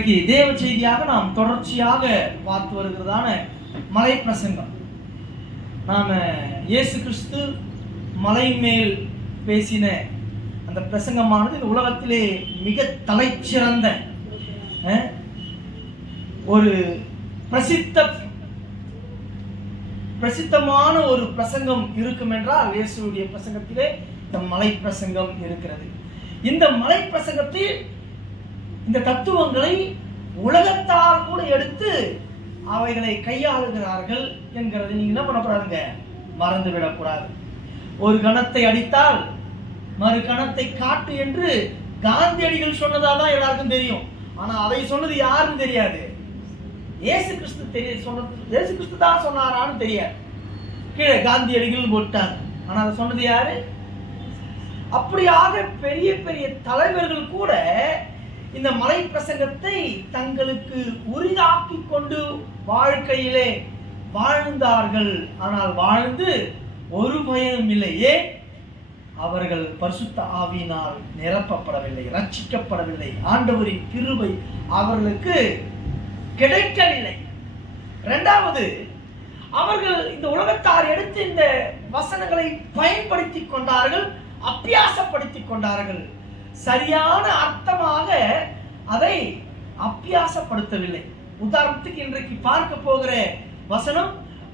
இன்றைக்கு தேவ செய்தியாக நாம் தொடர்ச்சியாக பார்த்து வருகிறதான மலை பிரசங்கம். நாம் இயேசு கிறிஸ்து மலை மேல் பேசின அந்த பிரசங்கமானது இந்த உலகத்திலே மிக தலைச்சிறந்த ஒரு பிரசித்தமான ஒரு பிரசங்கம் இருக்கும் என்றால் இயேசுடைய பிரசங்கத்திலே இந்த மலை பிரசங்கம் இருக்கிறது. இந்த மலை பிரசங்கத்தில் இந்த தத்துவங்களை உலகத்தார் கூட எடுத்து அவைகளை கையாளுகிறார்கள் என்கிறது நீங்க என்ன பண்ணக்கூடாதுங்க, மறந்து விடக்கூடாது. ஒரு கணத்தை அடித்தால் மறு கணத்தை காட்டு என்று காந்தியடிகள் சொன்னதாதான் எல்லாருக்கும் தெரியும். ஆனா அதை சொன்னது யாருன்னு தெரியாது. இயேசு கிறிஸ்து தான் சொன்னாரான்னு தெரியாது. கீழே காந்தியடிகள் போட்டாங்க. ஆனா அதை சொன்னது யாரு? அப்படியாக பெரிய பெரிய தலைவர்கள் கூட இந்த மலை பிரசங்கத்தை தங்களுக்கு உரிதாக்கி கொண்டு வாழ்க்கையிலே வாழ்ந்தார்கள். ஆனால் வாழ்ந்து ஒரு பயனும் இல்லையே. அவர்கள் பரிசுத்த ஆவியினால் நிரப்பப்படவில்லை, ரட்சிக்கப்படவில்லை. ஆண்டவரின் கிருபை அவர்களுக்கு கிடைக்கவில்லை. இரண்டாவது, அவர்கள் இந்த உலகத்தார் எடுத்து இந்த வசனங்களை பயன்படுத்தி கொண்டார்கள், அபியாசப்படுத்தி கொண்டார்கள். சரியான அர்த்தமாக அதை அபியாசப்படுத்தவில்லை. உதாரணத்துக்கு இன்றைக்கு பார்க்க போகிற வசனம்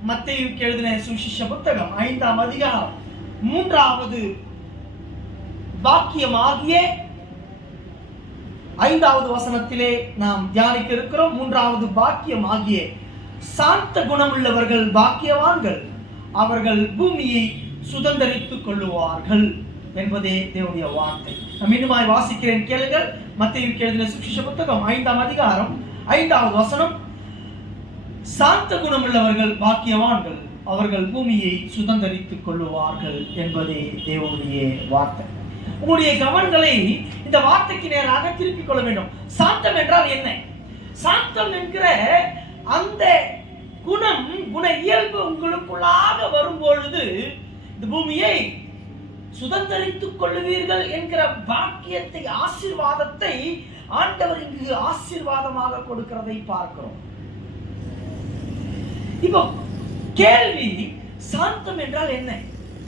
மத்தேயுக்கு எழுதின சுவிசேஷ புத்தகம் 5ஆம் அதிகாரம் 3வது வாக்கியமாகிய 5வது வசனத்திலே நாம் தியானிக்க இருக்கிறோம். 3வது வாக்கியமாகிய சாந்த குணமுள்ளவர்கள் பாக்கியவான்கள், அவர்கள் பூமியை சுதந்தரித்துக் கொள்ளுவார்கள் என்பதே தேவனுடைய வார்த்தை. நான் மீண்டுமாய் வாசிக்கிறேன், கேளுங்கள். மத்தேயுக்கு எழுதின சுவிசேஷ புத்தகம் 5ஆம் அதிகாரம் 5வது வசனம், சாந்த குணமுள்ளவர்கள் பாக்கியவான்கள், அவர்கள் பூமியை சுதந்தரித்துக் கொள்ளுவார்கள் என்பதே தேவனுடைய வார்த்தை. உங்களுடைய கவனங்களை இந்த வார்த்தைக்கு நேராக திருப்பிக் கொள்ள வேண்டும். சாந்தம் என்றால் என்ன? சாந்தம் என்கிற அந்த குண இயல்பு உங்களுக்குள்ளாக வரும்பொழுது இந்த பூமியை சுதந்தரித்துக் கொள்ளுவீர்கள் என்கிற பாக்கியத்தை, ஆசீர்வாதத்தை ஆண்டவர் இங்கு ஆசீர்வாதமாக கொடுக்கிறதை பார்க்கிறோம். இப்போ கேள்வி, சாந்தம் என்றால் என்ன?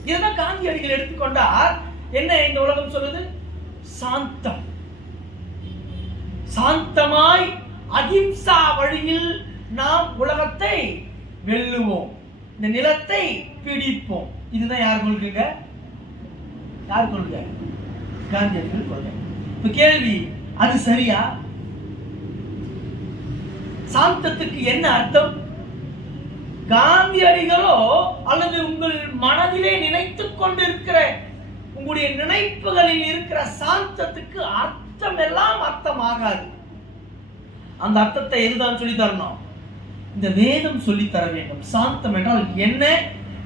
இதெல்லாம் காந்தியடிகள் எடுத்துக்கொண்டார். என்ன இந்த உலகம் சொல்லுது? சாந்தம், சாந்தமாய் அகிம்சா வழியில் நாம் உலகத்தை வெல்லுவோம், இந்த நிலத்தை பிடிப்போம். இதுதான் யார் கொள்கைங்க? யார் கொள்கை? காந்தியடிகள் கொள்கை. இப்ப கேள்வி, அது சரியா? சாந்தத்துக்கு என்ன அர்த்தம்? காந்தியடிகளோ அல்லது உங்கள் மனதிலே நினைத்துக் கொண்டிருக்கிற உங்களுடைய நினைப்புகளில் இருக்கிற சாந்தத்துக்கு அர்த்தம் எல்லாம் அர்த்தமாகாது. அந்த அர்த்தத்தை எதுதான் சொல்லி தரணும்? இந்த வேதம் சொல்லி தர வேண்டும். சாந்தம் என்றால் என்ன?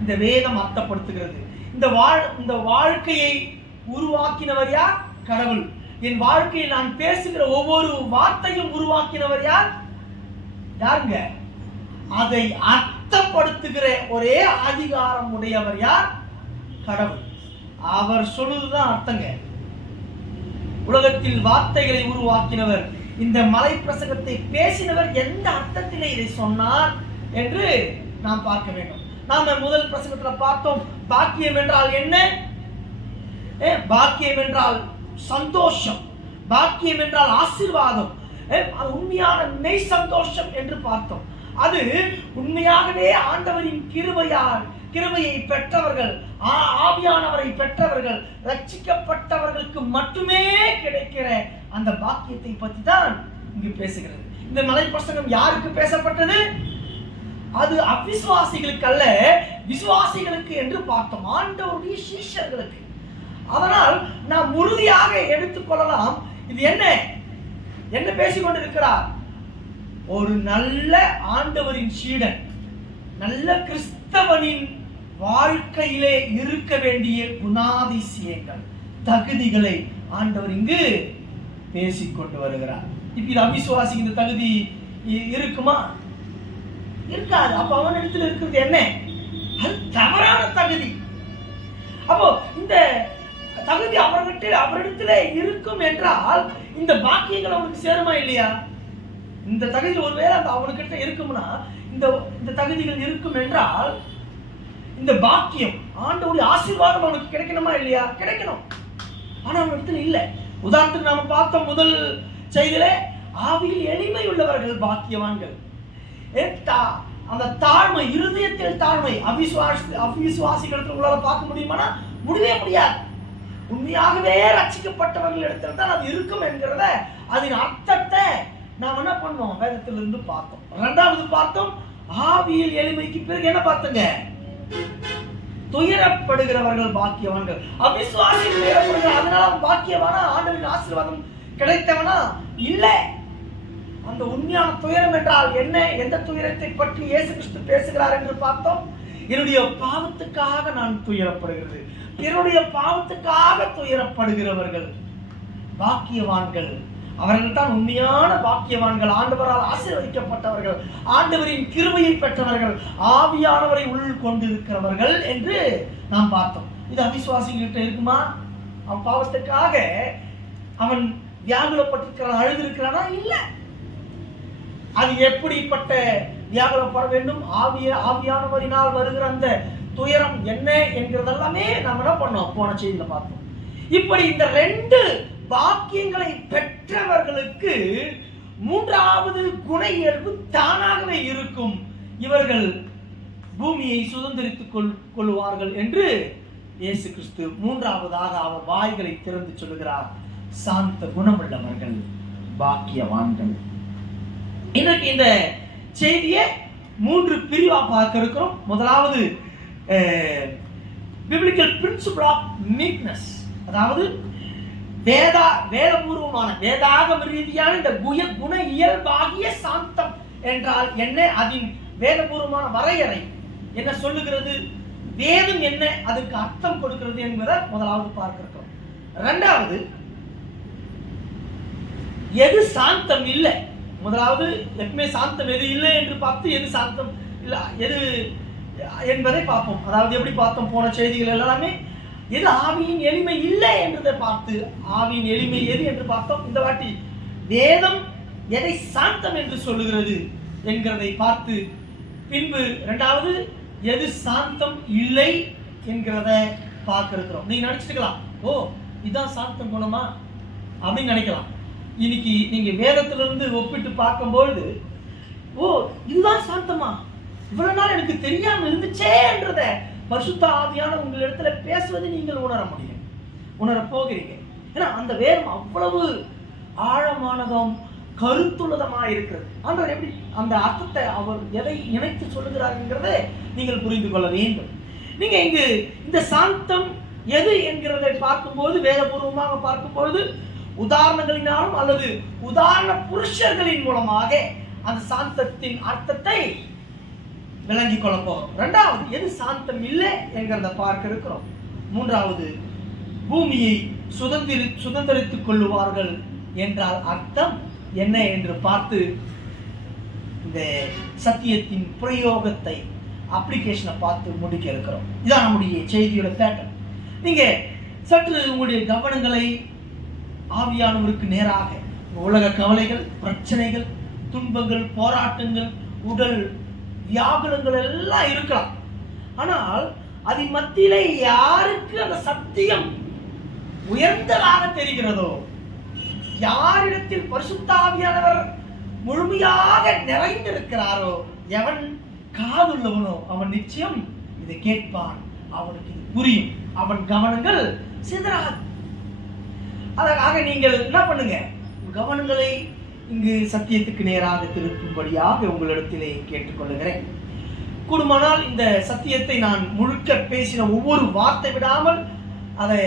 இந்த வேதம் அர்த்தப்படுத்துகிறது. இந்த வாழ்க்கையை உருவாக்கினவர் யார்? கடவுள். என் வாழ்க்கையில் நான் பேசுகிற ஒவ்வொரு வார்த்தையும் உருவாக்கினவர் யார்? யாருங்க? அதை அர்த்தப்படுத்துகிற ஒரே அதிகாரம் உடையவர் யார்? கடவுள். அவர் சொல்லுவதுதான் அர்த்தங்க. உலகத்தில் வார்த்தைகளை உருவாக்கினவர், இந்த மலை பிரசங்கத்தை பேசினவர் எந்த அர்த்தத்திலே இதை சொன்னார் என்று நாம் பார்க்க வேண்டும். நாம முதல் பிரசங்கத்தில் பார்த்தோம், பாக்கியம் என்றால் என்ன? பாக்கியம் என்றால் சந்தோஷம், பாக்கியம் என்றால் ஆசீர்வாதம், உண்மையான மெய் சந்தோஷம் என்று பார்த்தோம். அது உண்மையாகவே ஆண்டவரின் கிருபையை பெற்றவர்கள், ஆவியானவரை பெற்றவர்கள், ரட்சிக்கப்பட்டவர்களுக்கு மட்டுமே கிடைக்கிற அந்த பாக்கியத்தை பற்றி தான் இங்கு பேசுகிறது. இந்த மலை பிரசங்கம் யாருக்கு பேசப்பட்டது? அது அவிசுவாசிகளுக்கு அல்ல, விசுவாசிகளுக்கு என்று பார்த்தோம், ஆண்டவருடைய சீஷர்களுக்கு. அதனால் நாம் உறுதியாக எடுத்துக்கொள்ளலாம், இது என்ன பேசிக்கொண்டிருக்கிறார்? ஒரு நல்ல ஆண்டவரின் சீடன், நல்ல கிறிஸ்தவனின் வாழ்க்கையிலே இருக்க வேண்டிய குணாதிசயங்கள், தகுதிகளை ஆண்டவர் இங்கு பேசிக்கொண்டு வருகிறார். இப்ப இது அவிசுவாசிக்கு இந்த தகுதி இருக்குமா? இருக்காது. அப்ப அவனிடத்தில் இருக்கிறது என்ன? அது தவறான தகுதி. அப்போ இந்த தகுதி அவரிடத்தில் இருக்கும் என்றால் இந்த பாக்கியங்கள் அவனுக்கு சேருமா இல்லையா? இந்த தகுதி ஒருவேளை அவனுக்கிட்ட இருக்கும்னா, இந்த இந்த தகுதிகள் இருக்கும் என்றால், இந்த பாக்கியம் ஆண்டவருடைய ஆசீர்வாதம் அவனுக்கு கிடைக்கணுமா இல்லையா? கிடைக்கணும். ஆனா அவனிடத்தில் இல்லை. உதாரணத்துக்கு நாம பார்த்த முதல் செய்தியிலே ஆவியில் எளிமை உள்ளவர்கள் பாக்கியவான்கள். அந்த தாழ்மை, இருதயத்தில் தாழ்மை அவிசுவாசிகளுக்கு உங்களால பார்க்க முடியுமானா முடியவே முடியாது. உண்மையாகவே ரட்சிக்கப்பட்டவர்கள் இடத்துல தான் அது இருக்கும் என்கிறத, அதன் அர்த்தத்தை நாம் என்ன பண்ணோம்? வேதத்திலிருந்து பார்த்தோம். இரண்டாவது பார்த்தோம், ஆவியில் எளிமைக்கு பிறகு என்ன பார்த்தங்க? துயரப்படுகிறவர்கள் பாக்கியவான்கள். அவிசுவாசி துயரப்படுகிறார், அதனால பாக்கியவானா? ஆண்டவரின் ஆசீர்வாதம் கிடைத்தவனா? இல்லை. அந்த உண்மையான துயரம் என்றால் என்ன? எந்த துயரத்தை பற்றி இயேசு கிறிஸ்து பேசுகிறார் என்று பார்த்தோம். என்னுடைய பாவத்துக்காக நான் துயரப்படுகிறது, என்னுடைய பாவத்துக்காக துயரப்படுகிறவர்கள் பாக்கியவான்கள். அவர்கள் தான் உண்மையான பாக்கியவான்கள், ஆண்டவரால் ஆசீர்வதிக்கப்பட்டவர்கள், ஆண்டவரின் கிருபையை பெற்றவர்கள், ஆவியானவரை உள் கொண்டிருக்கிறவர்கள் என்று நாம் பார்த்தோம். இது அவிசுவாசிகிட்ட இருக்குமா? அவன் பாவத்துக்காக அவன் வியாகுலப்பட்டிருக்கிறான், அழுதிருக்கிறானா? இல்லை. அது எப்படிப்பட்ட வியாகுலப்பட வேண்டும்? ஆவியானவரினால் வருகிற அந்த துயரம் என்ன என்கிறதெல்லாமே நம்ம என்ன பண்ணோம்? போன செய்தியில பார்த்தோம். இப்படி இந்த ரெண்டு பாக்கியங்களை பெற்றவர்களுக்கு மூன்றாவது குண இயல்பு தானாகவே இருக்கும். இவர்கள் பூமியை சுதந்திரித்துக் கொள்வார்கள் என்று இயேசு கிறிஸ்து மூன்றாவதாக அவர் வாய்களை திறந்து சொல்லுகிறார். சாந்த குணமுள்ளவர்கள் பாக்கியவான்கள். இன்றைக்கு இந்த செய்தியை மூன்று பிரிவா பார்க்க இருக்கிறோம். முதலாவது பிப்ளிக்கல் பிரின்சிபிள் ஆஃப் மீக்னஸ், அதாவது வேதபூர்வமான வேதாகம ரீதியான இந்த குண இயல்பாகிய சாந்தம் என்றால் என்ன, அதன் வேதபூர்வமான வரையறை என்ன சொல்லுகிறது, வேதம் என்ன அதுக்கு அர்த்தம் கொடுக்கிறது என்பதை முதலாவது பார்க்க இருக்கிறோம். இரண்டாவது, எது சாந்தம் இல்லை. முதலாவது எப்பவுமே சாந்தம் எது இல்லை என்று பார்த்து எது சாந்தம் இல்லை எது என்பதை பார்ப்போம். அதாவது எப்படி பார்த்தோம் போன செய்திகள் எல்லாமே, எது ஆவியின் எளிமை இல்லை என்றதை பார்த்து ஆவியின் எளிமை எது என்று பார்த்தோம். இந்த வாட்டி வேதம் எதை சாந்தம் என்று சொல்லுகிறது என்கிறதை பார்த்து பின்பு இரண்டாவது எது சாந்தம் இல்லை என்கிறத பார்க்க இருக்கிறோம். நீங்க நினைச்சிருக்கலாம், ஓ இதுதான் சாந்தம் குணமா அப்படின்னு நினைக்கலாம். இன்னைக்கு நீங்க வேதத்திலிருந்து ஒப்பிட்டு பார்க்கும்பொழுது, ஓ இதுதான் சாந்தமா, இவ்வளவு நாள் எனக்கு தெரியாம இருந்துச்சே என்றத பரிசுத்த ஆவியான உங்களிடத்துல பேசுவதை நீங்கள் உணர முடியும், உணர போகிறீங்க. ஏன்னா அந்த வேதம் அவ்வளவு ஆழமானதும் கருத்துள்ளதமாக இருக்கிறது. ஆண்டவர் எப்படி அந்த அர்த்தத்தை அவர் எதை இணைத்து சொல்லுகிறார்ங்கிறத நீங்கள் புரிந்து கொள்ள வேண்டும். நீங்க இங்கு இந்த சாந்தம் எது என்கிறதை பார்க்கும்போது, வேதபூர்வமாக பார்க்கும்போது உதாரணங்களினாலும் அல்லது உதாரண புருஷர்களின் மூலமாக அந்த சாந்தத்தின் அர்த்தத்தை விளங்கிக் கொள்ள போகிறோம். இரண்டாவது, எது சாந்தம் இல்லை என்கிறத பார்க்க இருக்கிறோம். மூன்றாவது, பூமியை சுதந்திரித்துக் கொள்ளுவார்கள் என்றால் அர்த்தம் என்ன என்று பார்த்து இந்த சத்தியத்தின் பிரயோகத்தை, அப்ளிகேஷனை பார்த்து முடிக்க இருக்கிறோம். இதான் நம்முடைய செய்தியோட பேட்டர்ன். நீங்க சற்று உங்களுடைய கவனங்களை ஆவியானவருக்கு நேராக, உலக கவலைகள், பிரச்சனைகள், துன்பங்கள், போராட்டங்கள், உடல் வியாகுலங்கள் எல்லாம் இருக்கலாம். ஆனால் அதன் மத்தியிலே யாருக்கு அந்த சத்தியம் உயர்ந்ததாக தெரிகிறதோ, யாரிடத்தில் பரிசுத்த ஆவியானவர் முழுமையாக நிறைந்திருக்கிறாரோ, எவன் காதுள்ளவனோ அவன் நிச்சயம் இதை கேட்பான், அவனுக்கு இது புரியும், அவன் கவனங்கள் சிதறாது. அதற்காக நீங்கள் என்ன பண்ணுங்க, கவனங்களை இங்கு சத்தியத்துக்கு நேராக திருப்பும்படியாக உங்களிடத்திலே கேட்டுக்கொள்ளுகிறேன். கூடுமானால் இந்த சத்தியத்தை நான் முழுக்க பேசின ஒவ்வொரு வார்த்தை விடாமல் அதை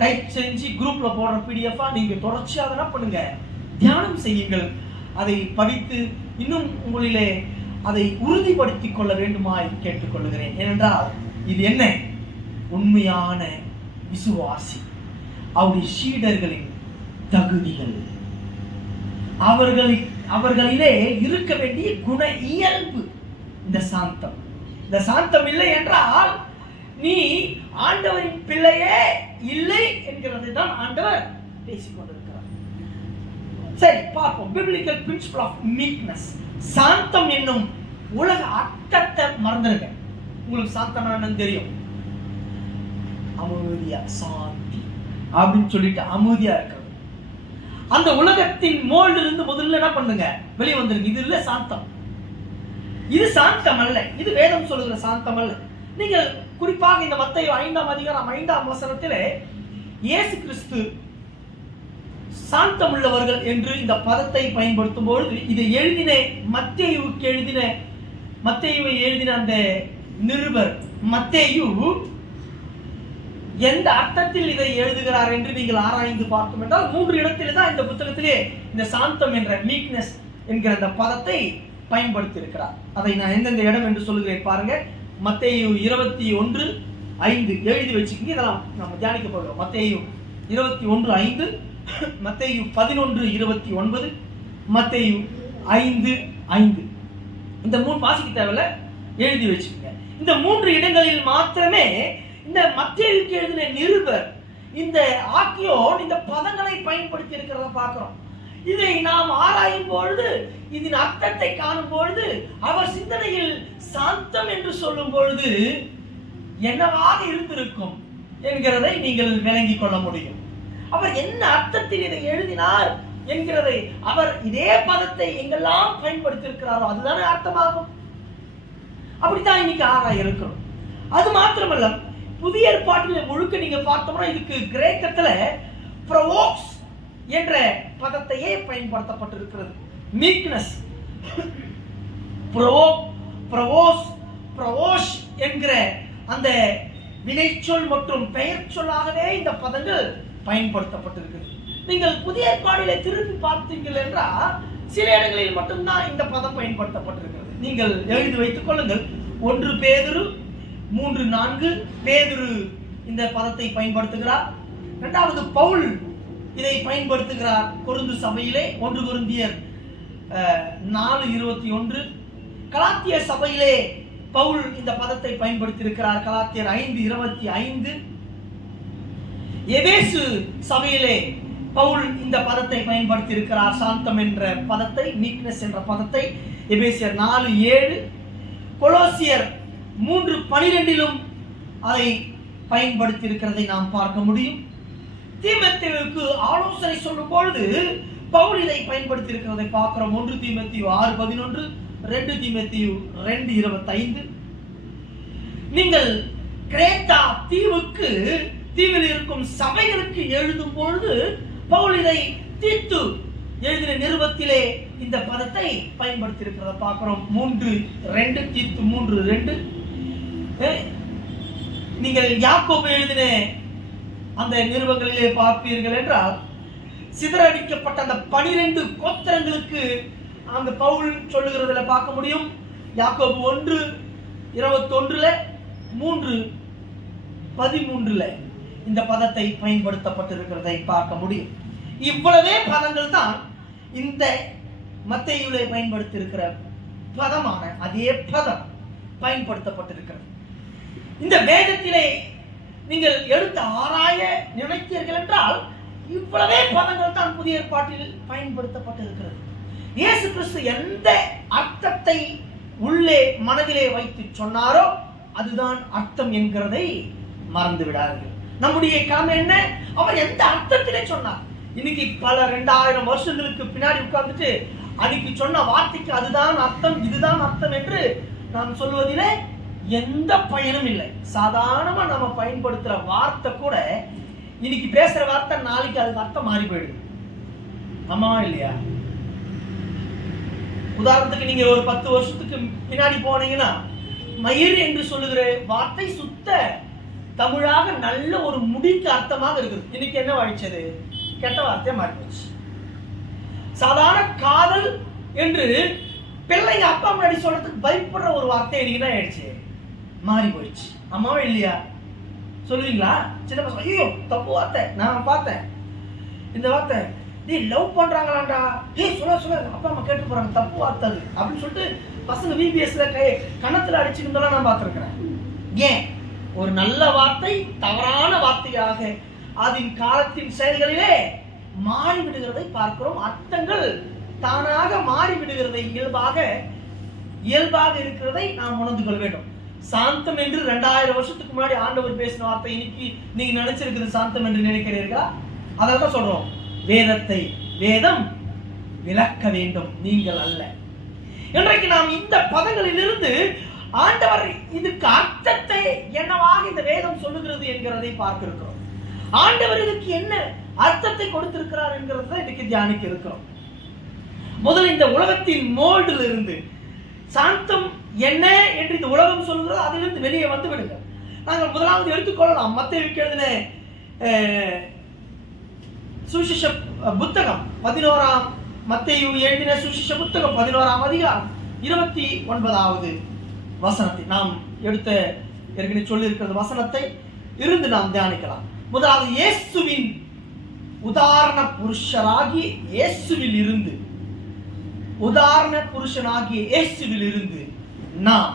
டைப் செஞ்சு குரூப்ல போடுற பிடிஎஃபா நீங்க தொடர்ச்சியாக என்ன பண்ணுங்க, தியானம் செய்யுங்கள். அதை படித்து இன்னும் உங்களிலே அதை உறுதிப்படுத்திக் கொள்ள வேண்டுமாய் கேட்டுக்கொள்ளுகிறேன். ஏனென்றால் இது என்ன, உண்மையான விசுவாசி, அவருடைய சீடர்களின் தகுதிகள், அவர்களிலே இருக்க வேண்டிய குண இயல்பு இந்த சாந்தம். இந்த சாந்தம் இல்லை என்றால் நீ ஆண்டவரின் பிள்ளையே இல்லை என்கிறது தான் ஆண்டவர் பேசிக் கொண்டிருக்கிறார். சரி பார்ப்போம். Biblical principle of meekness. சாந்தம் என்னும் உலக அர்த்தத்தை மறந்துருங்க. உங்களுக்கு சாந்தம் என்னன்னு தெரியும். அமைதியா, சாந்தி அப்படின்னு சொல்லிட்டு அமைதியா இருக்கிறது. அந்த உலகத்தின் மோல்டு இருந்து முதல்ல என்ன பண்ணுங்க, வெளியே வந்துருக்கு. இது இல்ல சாந்தம். இது சாந்தம் அல்ல. இது வேதம் சொல்லுகிற சாந்தம் அல்ல. நீங்கள் குறிப்பாக இந்த மத்தேயு 5ஆம் அதிகாரம் 5ஆம் வசனத்திலே இயேசு கிறிஸ்து சாந்தம் உள்ளவர்கள் என்று இந்த பதத்தை பயன்படுத்தும் பொழுது, இதை எழுதின மத்தேயுவை எழுதின அந்த நிருபர் மத்தேயு எந்த அர்த்தத்தில் இதை எழுதுகிறார் என்று நீங்கள் ஆராய்ந்து பார்த்தோம் என்றால் 3 இடத்திலே தான் இந்த புத்தகத்திலே இந்த சாந்தம் என்ற மீக்னஸ் என்கிற அந்த பதத்தை பயன்படுத்தி இருக்கிறார். அதை நான் எந்தெந்த இடம் என்று சொல்லுகிறேன் பாருங்க. மத்தேயு 21:5 எழுதி வச்சுக்கிங்க. இதெல்லாம் நம்ம தியானிக்க போகிறோம். மத்தேயு 21:5, மத்தேயு 11:29, மத்தேயு 5:5. இந்த 3 வாசிக்க தேவையில்ல, எழுதி வச்சுக்கோங்க. இந்த 3 இடங்களில் மாத்திரமே இந்த மத்தேயுக்கு எழுதின நிருபர் இந்த ஆக்கியோன் இந்த பதங்களை பயன்படுத்தி இருக்கிறத பார்க்கிறோம். இதை நாம் ஆராயும் பொழுது, இதன் அர்த்தத்தை காணும் பொழுது, அவர் சிந்தனையில் சாந்தம் என்று சொல்லும் பொழுது என்னவாக இருந்திருக்கும் என்கிறதை நீங்கள் விளங்கிக் கொள்ள முடியும். அவர் என்ன அர்த்தத்தில் இதை எழுதினார் என்கிறதை, அவர் இதே பதத்தை எங்கெல்லாம் பயன்படுத்தி இருக்கிறாரோ அதுதானே அர்த்தமாகும். அப்படித்தான் இன்னைக்கு ஆராய இருக்கிறோம். அது மாத்திரமல்ல, புதிய ஏற்பாட்டில் முழுக்க நீங்க பார்த்தோம்னா இதுக்கு கிரேக்கத்துல ப்ரோவோக்ஸ் என்ற பதத்தையே பயன்படுத்தப்பட்டிருக்கிறது. மீக்னஸ், ப்ரோவோஸ் என்கிற அந்த வினைச்சொல் மற்றும் பெயர் சொல்லாகவே இந்த பதங்கள் பயன்படுத்தப்பட்டிருக்கிறது. நீங்கள் புதிய ஏற்பாட்டிலே திருப்பி பார்த்தீர்கள் என்றால் சில இடங்களில் மட்டும்தான் இந்த பதம் பயன்படுத்தப்பட்டிருக்கிறது. நீங்கள் எழுதி வைத்துக் கொள்ளுங்கள். 1 பேதுரு 3:4 பேதுரு இந்த பதத்தை பயன்படுத்துகிறார். 2வது பவுல் இதை பயன்படுத்துகிறார் கொரிந்து சபையிலே. 1 கொரிந்தியர் 4:21. கலாத்திய சபையிலே பவுல் இந்த பதத்தை பயன்படுத்தி இருக்கிறார். கலாத்தியர் 5:25. எபேசு சபையிலே பவுல் இந்த பதத்தை பயன்படுத்தி இருக்கிறார். சாந்தம் என்ற பதத்தை, மீக்னஸ் என்ற பதத்தை எபேசியர் 4:7. கொலோசியர் 3:12 அதை பயன்படுத்தி இருக்கிறதை நாம் பார்க்க முடியும். தீமோத்தேயுவுக்கு ஆலோசனை சொல்லும் பொழுது பவுல் இதை பயன்படுத்தி இருக்கிறதை பார்க்கிறோம். 1 தீமோத்தேயு 6:11, 2 தீமோத்தேயு 2:25. நீங்கள் கிரேத்தா தீவில் இருக்கும் சபைகளுக்கு எழுதும் பொழுது பவுல் இதை தீத்து எழுதின நிருபத்திலே இந்த பதத்தை பயன்படுத்தி இருக்கிறத பார்க்கிறோம். 3:2 தீத்து 3:2. நீங்கள் யாக்கோபு எழுதின அந்த நிருபங்களிலே பார்ப்பீர்கள் என்றால் சிதறடிக்கப்பட்ட அந்த 12 கோத்திரங்களுக்கு அந்த பவுல் சொல்லுகிறதுல பார்க்க முடியும். யாக்கோபு 1:21, 3:13 இந்த பதத்தை பயன்படுத்தப்பட்டிருக்கிறதை பார்க்க முடியும். இவ்வளவே பதங்கள் தான் இந்த மத்தேயுவிலே பயன்படுத்தி இருக்கிற பதமான அதே பதம் பயன்படுத்தப்பட்டிருக்கிறது. இந்த வேதத்திலே நீங்கள் எடுத்து ஆராய நினைத்தீர்கள் என்றால் இவ்வளவே பதங்கள் தான் புதிய ஏற்பாட்டில் பயன்படுத்தப்பட்டிருக்கிறது. இயேசு கிறிஸ்து எந்த அர்த்தத்தை உள்ளே மனதிலே வைத்து சொன்னாரோ அதுதான் அர்த்தம் என்கிறதை மறந்து விடாதீர்கள். நம்முடைய கடமை என்ன? அவர் எந்த அர்த்தத்திலே சொன்னார். இன்னைக்கு பல 2000 வருஷங்களுக்கு பின்னாடி உட்கார்ந்துட்டு அன்னைக்கு சொன்ன வார்த்தைக்கு அதுதான் அர்த்தம், இதுதான் அர்த்தம் என்று நாம் சொல்வதிலே எந்த பயனும் இல்லை. சாதாரணமா நம்ம பயன்படுத்துற வார்த்தை கூட இன்னைக்கு பேசுற வார்த்தை நாளைக்கு அதுக்கு அர்த்தம் மாறி போயிடுது. ஆமா இல்லையா? உதாரணத்துக்கு நீங்க ஒரு 10 வருஷத்துக்கு பின்னாடி போனீங்கன்னா மயிர் என்று சொல்லுகிற வார்த்தை சுத்த தமிழாக நல்ல ஒரு முடிக்கு அர்த்தமாக இருக்குது. இன்னைக்கு என்ன வாய்ச்சது? கெட்ட வார்த்தையா மாறி போச்சு. சாதாரண காதல் என்று பிள்ளைங்க அப்பா முன்னாடி சொல்றதுக்கு பயப்படுற ஒரு வார்த்தை இன்னைக்கு என்ன ஆயிடுச்சு? மாறி போயிடுச்சு. அம்மாவும் இல்லையா? சொல்லுவீங்களா? சின்ன பசங்க ஐயோ தப்பு வார்த்தை நான் பார்த்தேன் இந்த வார்த்தை, நீ லவ் பண்றாங்களாண்டா, சொல்ல அப்பா அம்மா கேட்டு போறாங்க, தப்பு வார்த்தை அது அப்படின்னு சொல்லிட்டு பசங்க VBSல கணத்துல அடிச்சுக்கிட்டோம் நான் பார்த்துருக்கிறேன். ஏன்? ஒரு நல்ல வார்த்தை தவறான வார்த்தையாக அதன் காலத்தின் செயல்களிலே மாறிவிடுகிறதை பார்க்கிறோம். அர்த்தங்கள் தானாக மாறிவிடுகிறதை இயல்பாக இருக்கிறதை நாம் உணர்ந்து கொள்ள வேண்டும். சாந்தம் என்று 2000 வருஷத்துக்கு முன்னாடி ஆண்டவர் பேசின வார்த்தை இன்னைக்கு நீங்க நினைச்சிருக்கிறது சாந்தம் என்று நினைக்கிறீர்களா? அதான் சொல்றோம், வேதம் விளக்க வேண்டும், நீங்கள் அல்ல. இன்றைக்கு நாம் இந்த பதங்களிலிருந்து ஆண்டவர் இதுக்கு அர்த்தத்தை என்னவாக இந்த வேதம் சொல்லுகிறது என்கிறதை பார்க்க இருக்கிறோம். ஆண்டவர் இதுக்கு என்ன அர்த்தத்தை கொடுத்திருக்கிறார் என்கிறத இன்னைக்கு தியானிக்க இருக்கிறோம். முதல் இந்த உலகத்தின் மோல்டில் இருந்து சாந்தம் என்ன என்று இந்த உலகம் சொல்லுகிறோம், அதிலிருந்து வெளியே வந்து விடுங்க. நாங்கள் முதலாவது எடுத்துக்கொள்ளலாம் மத்தேயுவுக்கு எழுதின சுவிசேஷ புத்தகம் 11ஆம் மத்தேயு எழுதின சுவிசேஷ புத்தகம் 11ஆம் அதிகாரம் 29வது வசனத்தை நாம் எடுத்த ஏற்கனவே சொல்லி இருக்கிற வசனத்தை இருந்து நாம் தியானிக்கலாம். முதலாவது இயேசுவின் உதாரண புருஷராகி இயேசுவில் இருந்து நாம்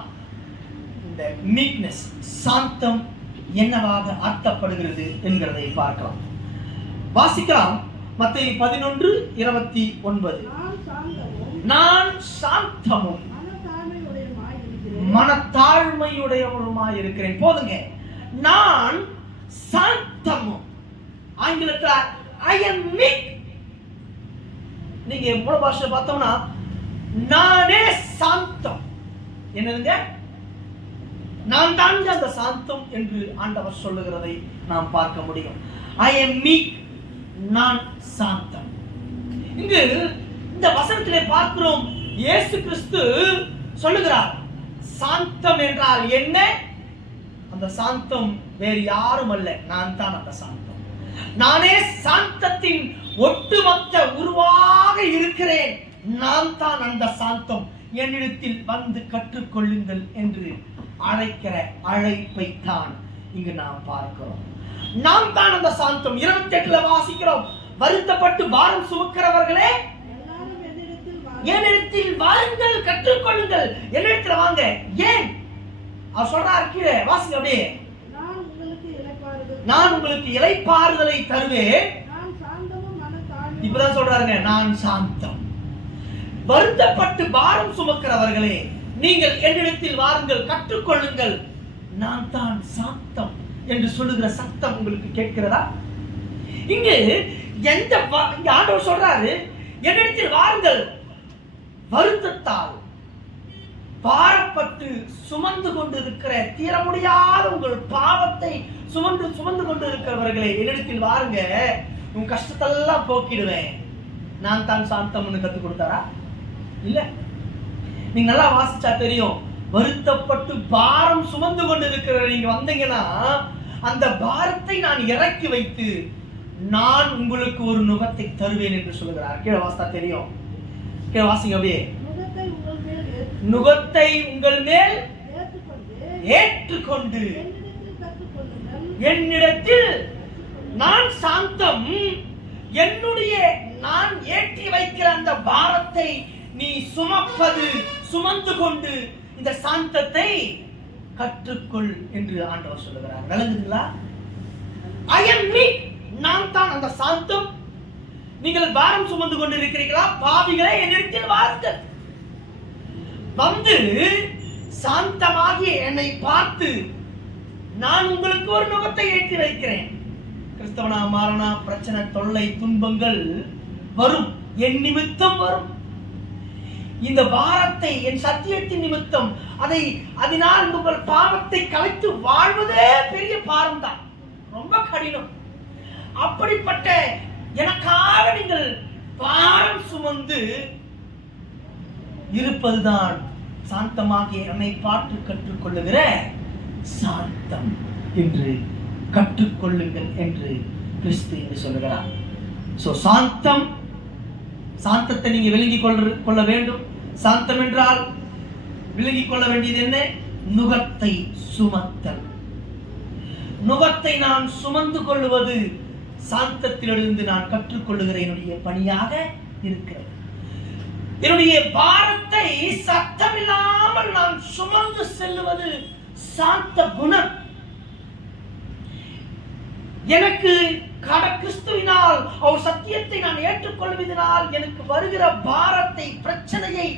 இந்த மீக்னஸ் சாந்தம் என்னவாக அர்த்தப்படுகிறது என்கிறதை பார்க்கலாம். வாசிக்கலாம். மத்தேயு 11:29. நான் சாந்தமும் மனத்தாழ்மையுடையவருமாய் இருக்கிறேன். போதுங்க, நான் சாந்தமும். ஆங்கிலத்தில் I am meek. நீங்க மூல பாஷை பார்த்தோம்னா நானே சாந்தம். என்னதுங்க? நான் தான் அந்த சாந்தம் என்று ஆண்டவர் சொல்லுகிறதை நாம் பார்க்க முடியும். I am meek, நான் சாந்தம். இங்கு இந்த வசனத்திலே பார்க்கிறோம், இயேசு கிறிஸ்து சொல்லுகிறார் சாந்தம் என்றால் என்ன? அந்த சாந்தம் வேறு யாரும் அல்ல, நான் தான் அந்த சாந்தம். நானே சாந்தத்தின் ஒட்டுமொத்த உருவாக இருக்கிறேன். நான் தான் அந்த சாந்தம். என்னிடத்தில் வந்து கற்றுக்கொள்ளுங்கள் என்று அழைக்கிற அழைப்பை தான் இங்கு நாம் பார்க்கிறோம். நாம் தான் அந்த சாந்தம். 28ல வாசிக்கிறோம், வருத்தப்பட்டு பாரம் சுமக்கிறவர்களே என்னிடத்தில் வாருங்கள், கற்றுக்கொள்ளுங்கள். என்னிடத்தில் வாங்க. ஏன் அவர் சொல்றார்? கீழே வாசிங்க அப்படியே. நான் உங்களுக்கு இளைப்பாறுதலை தருவேன். இப்பதான் சொல்றாருங்க, நான் சாந்தம். வருத்தப்பட்டு பாரம் சுமக்கிறவர்களே நீங்கள் என்னிடத்தில் வாருங்கள், கற்றுக்கொள்ளுங்கள், நான் தான் சாந்தம் என்று சொல்லுகிற சத்தம் உங்களுக்கு கேட்கிறதா? இங்கு ஆண்டவர் சொல்றாரு, என்னிடத்தில் வாருங்கள், வருத்தத்தால் பாரப்பட்டு சுமந்து கொண்டு இருக்கிற தீர முடியாத உங்கள் பாவத்தை சுமந்து கொண்டு இருக்கிறவர்களே என்னிடத்தில் வாருங்க, உங்க கஷ்டத்தெல்லாம் போக்கிடுவேன். நான் தான் சாந்தம்னு கற்றுக் கொடுத்தாரா? இல்ல. நீங்க நல்லா வாசிச்சா தெரியும். வருத்தப்பட்டு பாரம் சுமந்து கொண்டு இருக்கிற நீங்க வந்தீங்கன்னா அந்த பாரத்தை நான் இறக்கி வைத்து நான் உங்களுக்கு ஒரு நுகத்தை தருவேன் என்று சொல்லுகிறார். கீழே வாசித்தா தெரியும். கீழே வாசிங்க அப்படியே. நுகத்தை உங்கள் மேல் ஏற்றுக்கொண்டு என்னிடத்தில் நான் சாந்தம், என்னுடைய நான் ஏற்றி வைக்கிற அந்த பாரத்தை நீ சுமந்து கொண்டு இந்த சாந்தத்தை கற்றுக்கொள் என்று ஆண்டவர் சொல்லுகிறார். விளங்குதுங்களா? I am meek, நான் தான் அந்த சாந்தம். நீங்கள் பாரம் சுமந்து கொண்டு இருக்கிறீர்களா? பாவிகளே என்னிடத்தில் வாருங்கள். வந்து சாந்தமாகி என்னை பார்த்து நான் உங்களுக்கு ஒரு நுகத்தை ஏற்றி வைக்கிறேன். கிறிஸ்தவனா மாறனா பிரச்சனை, தொல்லை, துன்பங்கள் வரும், என் நிமித்தம் வரும். இந்த பாரத்தை என் சத்தியத்தின் நிமித்தம் அதனால் உங்கள் பாவத்தை கலைத்து வாழ்வதே பெரிய பாரம் தான், ரொம்ப கடினம். அப்படிப்பட்ட எனக்காக நீங்கள் பாரம் சுமந்து இருப்பதுதான் சாந்தமாகிய என்னை பார்த்து கற்றுக்கொள்ளுகிற சாந்தம் என்று கற்றுக்கொள்ளுங்கள் என்று கிறிஸ்து என்று சொல்லுகிறார். சாந்தத்தை நீங்க விளங்கிக் கொள்ள வேண்டும். சாந்தம் என்றால் விளங்கிக் கொள்ள வேண்டியது என்ன? நுகத்தை சுமத்தல். நுகத்தை நான் சுமந்து கொள்வது சாந்தத்திலிருந்து நான் கற்றுக்கொள்ளுகிற என்னுடைய பணியாக இருக்கிறது. என்னுடைய பாரத்தை சத்தமில்லாமல் நான் சுமந்து செல்லுவது சாந்த குணம். எனக்கு கிறிஸ்துவினால் அவர் சத்தியத்தை நான் ஏற்றுக்கொள்வதனால் எனக்கு வருகிற பாரத்தை, பிரச்சனையை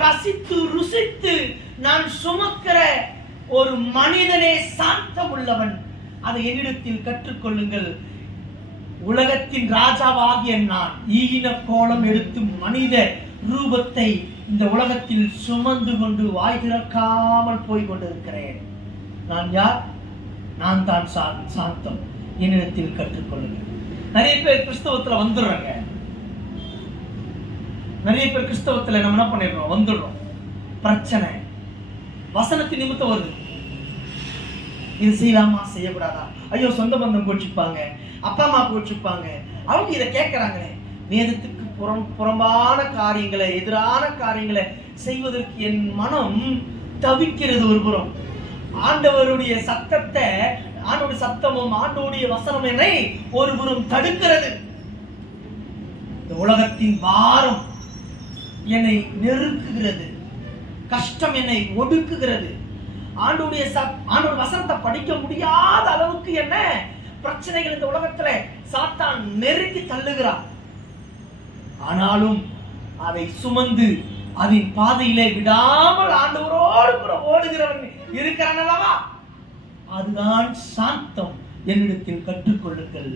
ரசித்து ருசித்து நான் சுமக்கிற ஒரு மனிதனே சாந்தம் உள்ளவன். அதை என்னிடத்தில் கற்றுக்கொள்ளுங்கள். உலகத்தின் ராஜாவாகிய நான் ஈன கோலம் எடுத்து மனித ரூபத்தை இந்த உலகத்தில் சுமந்து கொண்டு வாய் திறக்காமல் போய் கொண்டிருக்கிறேன். நான் யார்? நான் தான் சாந்தம். என்னிடத்தில் கற்றுக்கொள்ளுங்கள். நிறைய பேர் கிறிஸ்தவத்துல வந்துடுறாங்க. நிறைய பேர் கிறிஸ்தவத்துல நம்ம என்ன பண்ணிடுறோம்? வந்துடுறோம். பிரச்சனை வசனத்தின் நிமித்தம் வருது. இது செய்யலாமா, செய்யக்கூடாதா? ஐயோ, சொந்த பந்தம் கோச்சிப்பாங்க, அப்பா அம்மா கோச்சிப்பாங்க, அவங்க இதை கேட்கிறாங்களே. வேதத்துக்கு புறம்பான காரியங்களை, எதிரான காரியங்களை செய்வதற்கு என் மனம் தவிக்கிறது. ஒரு புறம் ஆண்டவருடைய சத்தத்தை, ஆண்டோட சத்தமும் ஆண்டோடைய வசனம் என்னை ஒரு புறம் தடுக்கிறது. இந்த உலகத்தின் பாரம் என்னை நெருக்குகிறது, கஷ்டம் என்னை ஒடுக்குகிறது. ஆண்டோடைய வசனத்தை படிக்க முடியாத அளவுக்கு என்ன பிரச்சனைகள் இந்த உலகத்துல சாத்தான் நெருக்கி தள்ளுகிறான். ஆனாலும் அதை சுமந்து அதன் பாதையிலே விடாமல் ஆண்டவரோடு கூட ஓடுகிறவன் இருக்கிறான் அல்லவா? அதுதான் சாந்தம். என்னிடத்தில் கற்றுக்கொள்ளுங்கள்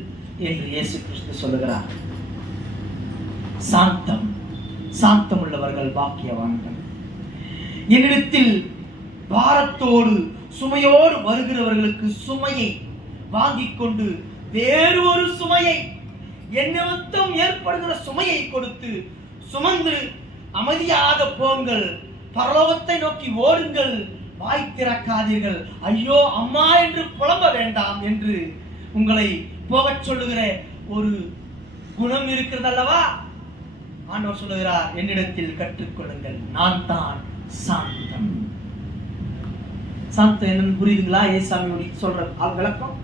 என்று இயேசு கிறிஸ்து சொல்லுகிறார். சாந்தம், சாந்தம் உள்ளவர்கள் பாக்கியவான்கள். என்னிடத்தில் பாரத்தோடு சுமையோடு வருகிறவர்களுக்கு சுமையை வாங்கிக் கொண்டு வேறு ஒரு சுமையை, என்னிமித்தம் ஏற்படுகிற சுமையை கொடுத்து சுமந்து அமைதியாக போங்கள், பரலோகத்தை நோக்கி ஓடுங்கள், வாய் திறக்காதீர்கள், ஐயோ அம்மா என்று புலம்ப வேண்டாம் என்று உங்களை போகச் சொல்லுகிற ஒரு குணம் இருக்கிறது அல்லவா? ஆண்டவர் சொல்லுகிறார், என்னிடத்தில் கற்றுக்கொள்ளுங்கள், நான் தான் சாந்தம். சாந்தம் என்னன்னு புரியுதுங்களா? ஏசாமி சொல்ற விளக்கம்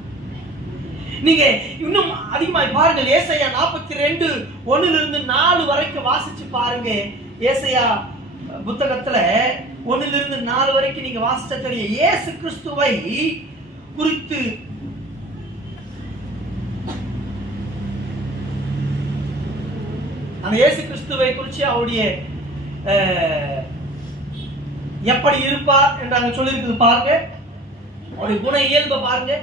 நீங்க இன்னும் அதிகமாய் பாருங்கள். ஏசாயா 42:1-4 வரைக்கும் வாசிச்சு பாருங்க. ஏசாயா புத்தகத்துல 1-4 வரைக்கும் நீங்க வாசிச்ச தெரியும். இயேசு கிறிஸ்துவை குறித்து அந்த இயேசு கிறிஸ்துவை குறித்து அவருடைய எப்படி இருப்பார் என்று அங்க சொல்லியிருக்குது பாருங்க. அவருடைய குண இயல்பை பாருங்க.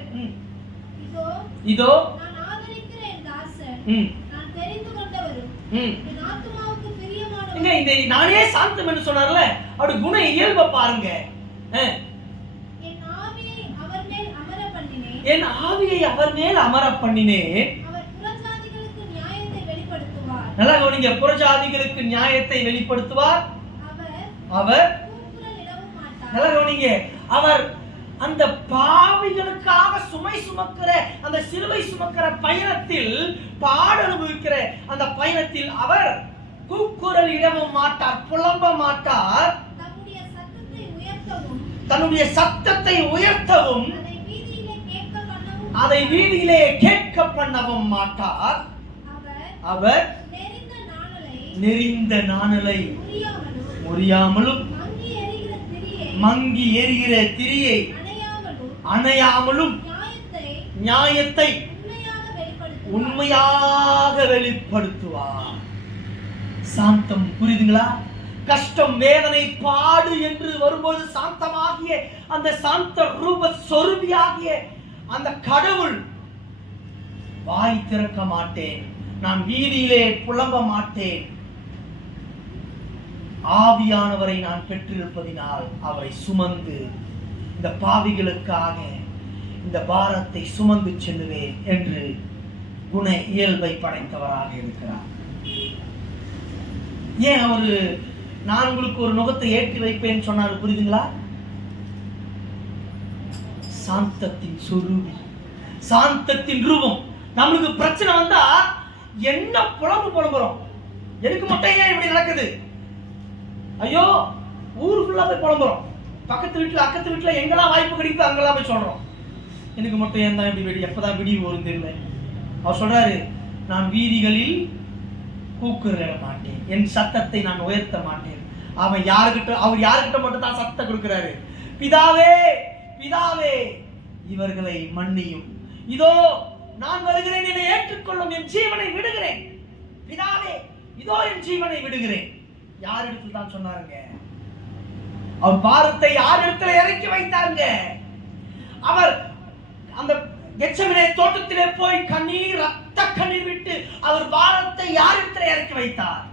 இதோ நான் ஆதரிக்கிற என் தாசன், நான் தெரிந்து கொண்டவரும், என் ஆத்துமாவுக்கு பிரியமானவரும். இந்த நானே சாந்தம் என்று சொன்னார்ல, அவருடைய குண இயல்பை பாருங்க. என் ஆவியை அவர் மேல் அமர பண்ணினேன், என் ஆவியை அவர் மேல் அமர பண்ணினேன். அவர் புறஜாதிகளுக்கு நியாயத்தை வெளிப்படுத்துவார். நல்லா கவனிங்க, புறஜாதிகளுக்கு நியாயத்தை வெளிப்படுத்துவார். அவர் நல்லா கவனிங்க, அவர் அந்த பாவிகளுக்காக சுமை சுமக்கிற அந்த சிலுவை சுமக்கிற பயணத்தில், பாட அனுபவிக்கிற அந்த பயணத்தில் அவர் கூக்குரல் இடவும் மாட்டார், புலம்ப மாட்டார். தன்னுடைய சத்தத்தை உயர்த்தவும் அதை வீதியிலே கேட்க பண்ணவும் மாட்டார். அவர் நெறிந்த நாணலை முறியாமலும் மங்கி எரிகிற திரியை அணையாமலும் நியாயத்தை உண்மையாக வெளிப்படுத்துவார். சாந்தம் புரியுதுங்களா? கஷ்டம், வேதனை, பாடு என்று வரும்போது சாந்தமாகிய அந்த சாந்த ரூப சொருபியாகிய அந்த கடவுள், வாய் திறக்க மாட்டேன், நான் வீதியிலே புலம்ப மாட்டேன், ஆவியானவரை நான் பெற்றிருப்பதினால் அவரை சுமந்து இந்த பாவிகளுக்காக இந்த பாரத்தை சுமந்து செல்லுவேன் என்று குண இயல்பை படைத்தவராக இருக்கிறார். ஏன் அவரு நான் உங்களுக்கு ஒரு நுகத்தை ஏற்றி வைப்பேன் சொன்னார் புரியுதுங்களா? சாந்தத்தின் சொரூபி, சாந்தத்தின் ரூபம். நம்மளுக்கு பிரச்சனை வந்தா என்ன புலம்புறோம், எனக்கு மட்டும் ஏன் இப்படி நடக்குது, ஐயோ ஊரு ஃபுல்லா போய் புலம்புறோம், பக்கத்து வீட்டுல அக்கத்து வீட்டுல எங்கெல்லாம் வாய்ப்பு கிடைக்குதோ அங்கெல்லாம் போய் சொல்றோம், எனக்கு மட்டும் ஏன் தான் இப்படி எப்பதான் விடிவு வரும் தெரியல. அவர் சொல்றாரு, நான் வீதிகளில் கூக்குரல மாட்டேன், என் சத்தத்தை நான் உயர்த்த மாட்டேன். அவர் யாருக்கிட்ட மட்டும் தான் சத்தம் கொடுக்கிறாரு, பிதாவே பிதாவே இவர்களை மன்னியும், இதோ நான் வருகிறேன், என்னை ஏற்றுக்கொள்ளும், என் ஜீவனை விடுகிறேன். பிதாவே, இதோ என் ஜீவனை விடுகிறேன். யார் இடத்துல தான் சொன்னாருங்க? அவர் பாரத்தை யார் இடத்துல இறக்கி வைத்தாருங்க? அவர் அந்த கெத்செமனே தோட்டத்திலே போய் கண்ணீர், ரத்த கண்ணீர் விட்டு அவர் பாரத்தை யார் இடத்துல இறக்கி வைத்தார்?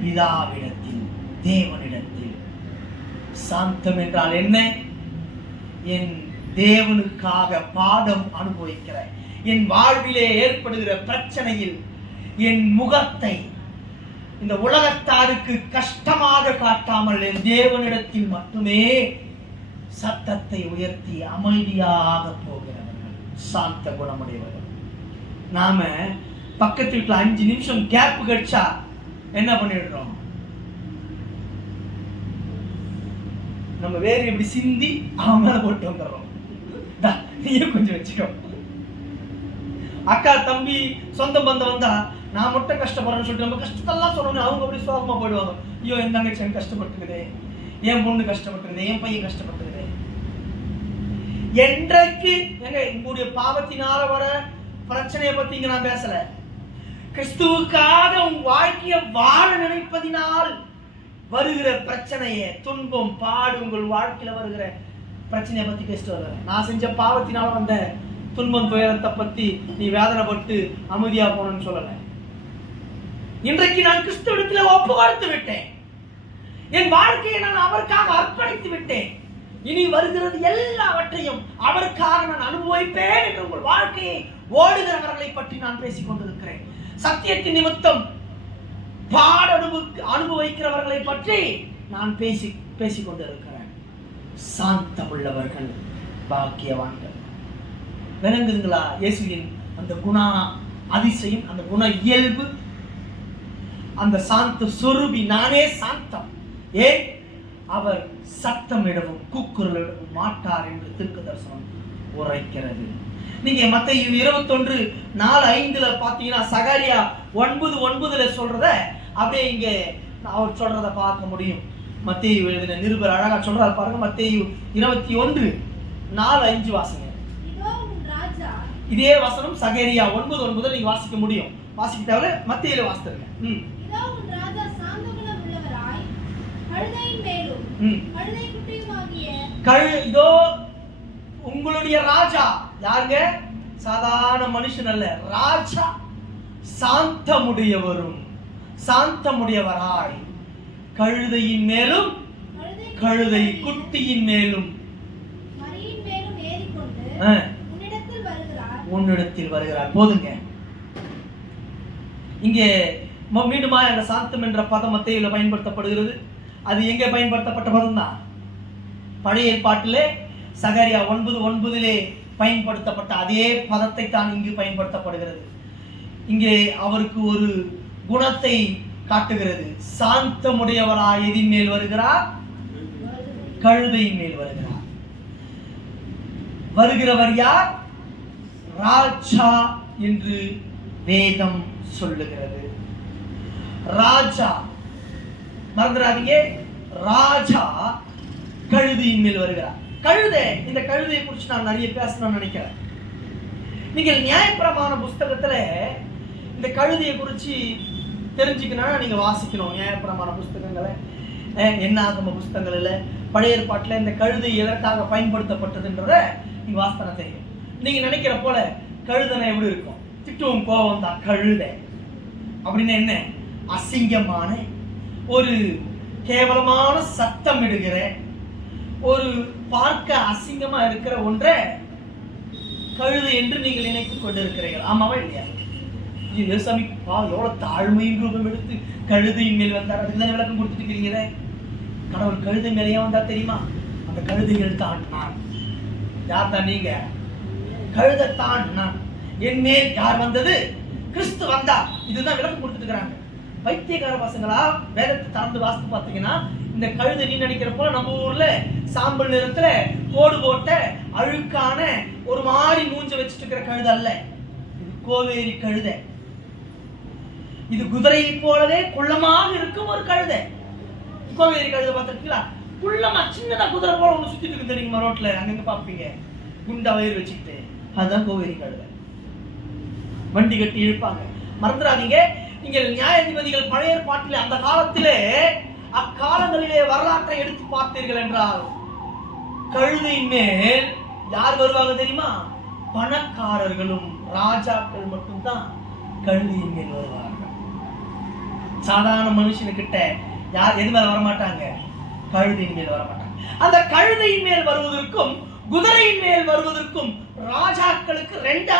பிதாவிடத்தில், தேவனிடத்தில். சாந்தம் என்றால் என்ன? என் தேவனுக்காக பாடம் அனுபவிக்கிற, என் வாழ்விலே ஏற்படுகிற பிரச்சனையில் என் முகத்தை இந்த உலகத்தாருக்கு கஷ்டமாக காட்டாமல் என் தேவனிடத்தில் மட்டுமே சத்தத்தை உயர்த்தி அமைதியாக போகிறவர்கள் சாந்த குணமுடையவர்கள். நாம பக்கத்து வீட்டுல 5 நிமிஷம் கேப் கிடைச்சா என்ன பண்ணிடுறோம்? நம்ம வேற எப்படி சிந்தி அவன் மேல போட்டு வந்துடுறோம். நீயும் கொஞ்சம் வச்சுக்கோ. அக்கா தம்பி சொந்த பந்தம் வந்தா நான் மட்டும் கஷ்டப்படுறேன்னு சொல்லிட்டு நம்ம கஷ்டத்தெல்லாம் சொல்லணும். அவங்க அப்படி சோகமா போயிடுவாங்க. ஐயோ, என் தங்கச்சி கஷ்டப்பட்டுக்குதே, என் பொண்ணு கஷ்டப்பட்டுக்குதே, என் பையன் கஷ்டப்பட்டுக்குதே. என்றைக்கு உங்களுடைய பாவத்தினால வர பிரச்சனையை பத்தி இங்க நான் பேசல. கிறிஸ்துவுக்காக உன் வாழ்க்கையை வாழ நினைப்பதினால் வருகிற பிரச்சனையை, துன்பம், பாடு, உங்கள் வாழ்க்கையில வருகிற பிரச்சனையை பத்தி பேசிட்டு வருகிறேன். நான் செஞ்ச பாவத்தினால வந்த துன்பம், துயரத்தை பத்தி நீ வேதனைப்பட்டு அமைதியா போனன்னு சொல்லல. இன்றைக்கு நான் கிறிஸ்துவிடத்தில் ஒப்பு கொடுத்து விட்டேன். என் வாழ்க்கையை நான் அவருக்காக அர்ப்பணித்து விட்டேன். இனி வருகிறது எல்லாவற்றையும் அவருக்காக நான் அனுபவிப்பேன் என்று உங்கள் வாழ்க்கையை ஓடுகிறவர்களை பற்றி நான் பேசிக் கொண்டிருக்கிறேன். சத்தியத்தின் நிமித்தம் பாட அனுபவிக்கிறவர்களை பற்றி நான் பேசிக் கொண்டிருக்கிறேன். சாந்தமுள்ளவர்கள் பாக்கியவான்கள். விளங்குதுங்களா? இயேசுவின் அந்த குண அதிசயம், அந்த குண இயல்பு, அந்த சாந்த சொரூபி. நானே சாந்தம். ஏன்? அவர் சத்தமிடவும் கூக்குரலிடவும் மாட்டார் என்று தீர்க்கதரிசனம் உரைக்கிறது. நீங்க மத்தேயு 21:4-5 பாத்தீங்கன்னா சகரியா 9:9 சொல்றத அப்படியே இங்க அவர் சொல்றத பார்க்க முடியும். மத்தேயு எழுதின நிருபர் அழகா சொல்றாரு பாருங்க. மத்தேயு 21:4-5 வாசிங்க. இதே வசனம் சகரியா 9:9 நீங்க வாசிக்க முடியும். வாசிக்க தேவை, மத்தேயுல வாசித்துருங்க. இதோ உங்களுடைய ராஜா. யாருங்க? சாதாரண மனுஷன் அல்ல, ராஜா. சாந்தமுடையவரும் சாந்தமுடையவராய் கழுதையின் மேலும் கழுதை குட்டியின் மேலும் உன்னிடத்தில் வருகிறார். போதுங்க. இங்கே மீண்டுமா அந்த சாந்தம் என்ற பதம் மத்தேயுல பயன்படுத்தப்படுகிறது. அது எங்கே பயன்படுத்தப்பட்ட பதம் தான்? பழைய ஏற்பாட்டிலே சகரியா 9:9 பயன்படுத்தப்பட்ட அதே பதத்தை தான் இங்கு பயன்படுத்தப்படுகிறது. இங்கே அவருக்கு ஒரு குணத்தை காட்டுகிறது. சாந்தமுடையவராய் எதின் மேல் வருகிறார்? கழுதையின் மேல் வருகிறார். வருகிறவர் யார்? ராஜா என்று வேதம் சொல்லுகிறது. ராஜா, மறந்துடாதீங்க, ராஜா கழுதையின் மேல் வருகிறார். கழுதை, இந்த கழுதையை குறித்து நான் நிறைய பேசணும்னு நினைக்கிறேன். நீங்கள் நியாயப்பிரமாண புஸ்தகத்துல இந்த கழுதையை குறித்து தெரிஞ்சுக்கணும்னா நீங்க வாசிக்கணும். நியாயப்பிரமாண புஸ்தகங்களை, என்னாகம புஸ்தகங்கள்ல, பழைய ஏற்பாட்டுல இந்த கழுதை எதற்காக பயன்படுத்தப்பட்டதுன்றத நீங்க வாசனை தெரியும். நீங்க நினைக்கிற போல கழுதனை எப்படி இருக்கும்? திட்டுவோம், கோபம் தான். கழுதை அப்படின்னு என்ன? அசிங்கமான, ஒரு கேவலமான சத்தம் இடுகிற, ஒரு பார்க்க அசிங்கமா இருக்கிற ஒன்றை கழுது என்று நீங்கள் நினைத்துக் கொண்டிருக்கிறீர்கள். ஆமாவா இல்லையா? சாமி எவ்வளவு தாழ்மையின் ரூபம் எடுத்து கழுதையின் மேல் வந்தார். அதுக்குதான் விளக்கம் கொடுத்துட்டு இருக்கிறீங்களே. கடவுள் கழுதை மேலேயே வந்தா தெரியுமா? அந்த கழுதைகள் தான் நான். யார் தான் நீங்க? கழுதைத்தான் நான். என் மேல் யார் வந்தது? கிறிஸ்து வந்தா. இதுதான் விளக்கம் கொடுத்துட்டு இருக்கிறாங்க. வைத்தியக்கார பசங்களா வேதத்தை திறந்து வாசித்து பார்த்தீங்கன்னா, இந்த கழுதை நீ நினைக்கிற போல நம்ம ஊர்ல சாம்பல் நிறத்துல கோடு போட்ட அழுக்கான ஒரு மாதிரி மூஞ்ச வச்சுட்டு இருக்கிற கழுதை அல்ல. இது கோவேரி கழுதை. இது குதிரையை போலவே குள்ளமாக இருக்கும் ஒரு கழுதை. கோவேரி கழுதை பார்த்துருக்கீங்களா? குள்ளமா சின்னதா குதிரை போல ஒண்ணு சுத்திட்டு இருக்கு தெரியுமா? ரோட்ல அங்கங்க பாப்பீங்க. குண்டா வயிறு வச்சுக்கிட்டு, அதுதான் கோவேரி கழுதை. வண்டி கட்டி இழுப்பாங்க. மறந்துடாதீங்க, நீங்கள் நியாயாதிபதிகள் பழைய ஏற்பாட்டிலே அந்த காலத்திலே அக்காலங்களிலே வரலாற்றை எடுத்து பார்த்தீர்கள் என்றால் கழுதையின் மேல் யார் வருவாங்க தெரியுமா? பணக்காரர்களும் ராஜாக்கள் மட்டும்தான் கழுதையின் மேல் வருவார்கள். சாதாரண மனுஷனுக்கிட்ட யார் எது மேல வரமாட்டாங்க? கழுதையின் மேல் வரமாட்டாங்க. அந்த கழுதையின் மேல் வருவதற்கும் குதிரையின் மேல் வருவதற்கும் ராஜாக்களுக்கு 2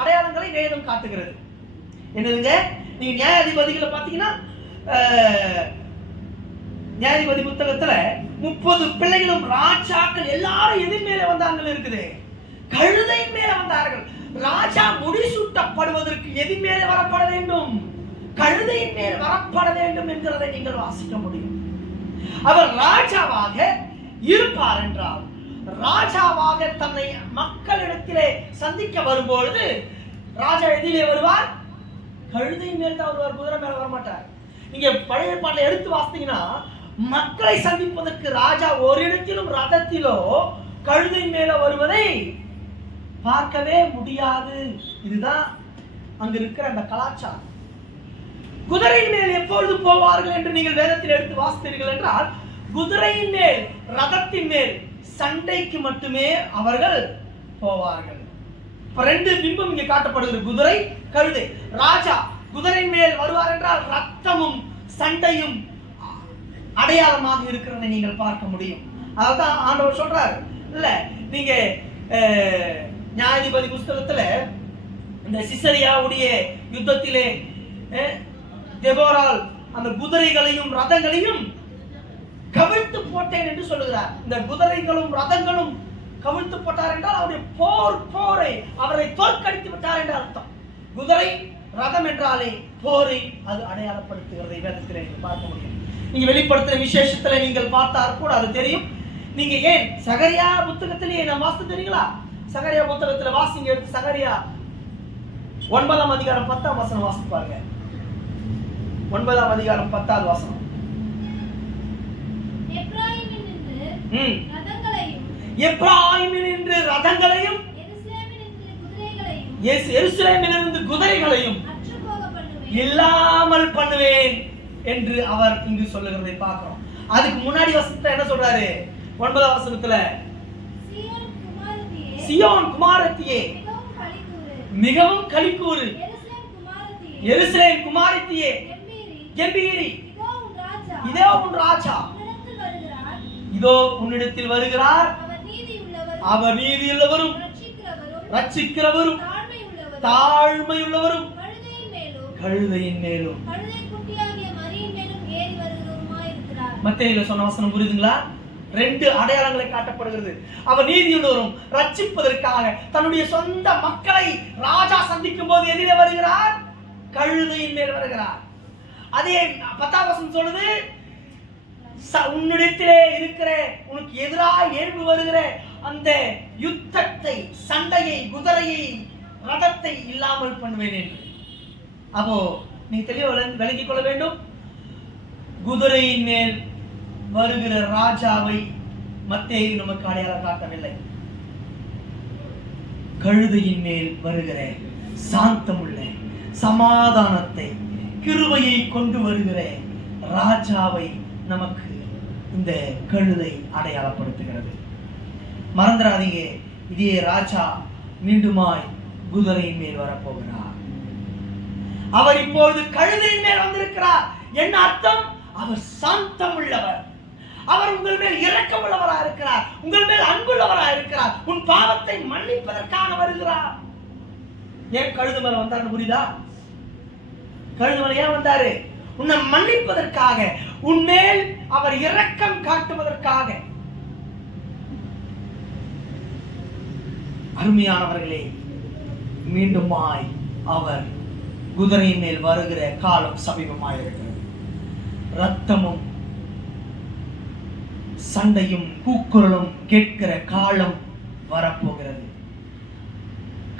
அடையாளங்களை வேதம் காட்டுகிறது. என்னதுங்க? நீங்க நியாயாதிபதிகளை பாத்தீங்கன்னா நியாயாதிபதி புத்தகத்துல 30 பிள்ளைகளும் ராஜாக்கள் எல்லாரும் எதிர் மேல வந்தாங்க இருக்குது. கழுதை மேல வந்தார்கள். ராஜா முடிசூட்டப்படுவதற்கு எதிர் மேல வரப்பட வேண்டும்? கழுதையின் மேல் வரப்பட வேண்டும் என்கிறதை நீங்கள் வாசிக்க முடியும். அவர் ராஜாவாக இருப்பார் என்றால், ராஜாவாக தன்னை மக்களிடத்திலே சந்திக்க வரும்பொழுது ராஜா எதிலே வருவார்? கழுதையின் மேல் தான் வருவார், குதிரை மேல வரமாட்டார். நீங்க பழைய ஏற்பாட்டில் எடுத்து வாசித்தீங்கன்னா மக்களை சந்திப்பதற்கு ராஜா ஒரு இடத்திலும் ரதத்திலோ கழுதை மேல வருவதை பார்க்கவே முடியாது. இதுதான் அங்க இருக்கிற அந்த கலாச்சாரம். குதிரையின் மேல் எப்பொழுது போவார்கள் என்று நீங்கள் வேதத்தில் எடுத்து வாசித்தீர்கள் என்றால், குதிரையின் மேல் ரதத்தின் மேல் சண்டைக்கு மட்டுமே அவர்கள் போவார்கள். 2 பிம்பம் இங்கே காட்டப்படுகிறது, குதிரை கழுதை. ராஜா குதிரையின் மேல் வருவார் என்றால் ரத்தமும் சண்டையும் அடையாளமாக இருக்கிறதை நீங்கள் பார்க்க முடியும். அதான் ஆண்டவர் சொல்றார் இல்ல, நீங்க நியாயாதிபதி புஸ்தகத்துல இந்த சிசரியாவுடைய யுத்தத்திலே தெபோரால் அந்த குதிரைகளையும் ரதங்களையும் கவிழ்த்து போட்டேன் என்று சொல்லுகிறார். இந்த குதிரைகளும் ரதங்களும் கவிழ்த்து போட்டார் என்றால் அவருடைய போரை அவரை தோற்கடித்து விட்டார் என்று அர்த்தம். குதிரை ரதம் என்றாலே போரை அது அடையாளப்படுத்துகிறதை வேதத்திலே பார்க்க முடியும். நீங்க வெளிப்படுத்துற விசேஷத்துல நீங்கள் பார்த்தால் கூட அது தெரியும். நீங்க ஏன் சகரியா புத்தகத்திலேயே நான் வாசித்து தெரியுங்களா? சகரியா புத்தகத்துல வாசிங்க, எடுத்து சகரியா 9ஆம் அதிகாரம் 10ஆம் வசனம் வாசித்து பாருங்க. 9ஆம் அதிகாரம் 10ஆவது வசனம். எப்ராயிமினின்று ரதங்களையும் எருசலேமிலிருந்து குதிரைகளையும் இல்லாமல் பண்ணுவேன் என்று அவர் இங்கு சொல்லுகிறதை பார்க்கிறோம். அதுக்கு முன்னாடி வசனத்துல என்ன சொல்றாரு? 9ஆம் வசனத்துல சியோன் குமாரத்தியே மிகவும் களிக்கூறு, எருசலேம் குமாரத்தியே கெம்பீரி, இதோ உன் ராஜா இதோ உன்னிடத்தில் வருகிறார், அவர் நீதியுள்ளவரும் ரட்சிக்கிறவரும் தாழ்மையுள்ளவரும் கழுதையின் மேலும். மத்தேயுல சொன்ன வசனம் புரியுதுங்களா? 2 அடையாளங்களை காட்டப்படுகிறது. அவர் நீதியுள்ளவரும் ரட்சிப்பதற்காக தன்னுடைய சொந்த மக்களை ராஜா சந்திக்கும் போது எதிரே வருகிறார்? கழுதையின் மேல் வருகிறார். அதே 10ஆம் வசனம் சொல்லுது, உன்னிடத்திலே இருக்கிற உனக்கு எதிராக எழுந்து வருகிற அந்த யுத்தத்தை, சண்டையை, குதிரையை, ரதத்தை இல்லாமல் பண்ணுவேன் என்று. அப்போ நீ தெளிவாக விளங்கிக் கொள்ள வேண்டும். குதிரையின் மேல் வருகிற ராஜாவை மத்தேயு நமக்கு அடையாளம் காட்டவில்லை. கழுதையின் மேல் வருகிற சாந்தமுள்ள சமாதானத்தை, கிருபையை கொண்டு வருகிற ராஜாவை நமக்கு இந்த கழுதை அடையாளப்படுத்துகிறது. மறந்துடாதீங்க, இதே ராஜா மீண்டுமாய் குதிரையின் மேல் வரப்போகிறார். அவர் இப்பொழுது கழுதையின் மேல் வந்திருக்கிறார். என்ன அர்த்தம்? அவர் சாந்தம் உள்ளவர். அவர் உங்கள் மேல் இரக்கம் உள்ளவராக இருக்கிறார், உங்கள் மேல் அன்புள்ளவராக இருக்கிறார், உன் பாவத்தை மன்னிப்பதற்காக வருகிறார். ஏன் கழுது மேல வந்தார்னு புரியுதா? கழுது மேல ஏன் வந்தாரு? உன்னை மன்னிப்பதற்காக, உன்மேல் அவர் இரக்கம் காட்டுவதற்காக. அருமையானவர்களே, மீண்டுமாய் அவர் குதிரையின் மேல் வருகிற காலம் சமீபமாய் இருக்கிறது. ரத்தமும் சண்டையும் கூக்குரலும் கேட்கிற காலம் வரப்போகிறது.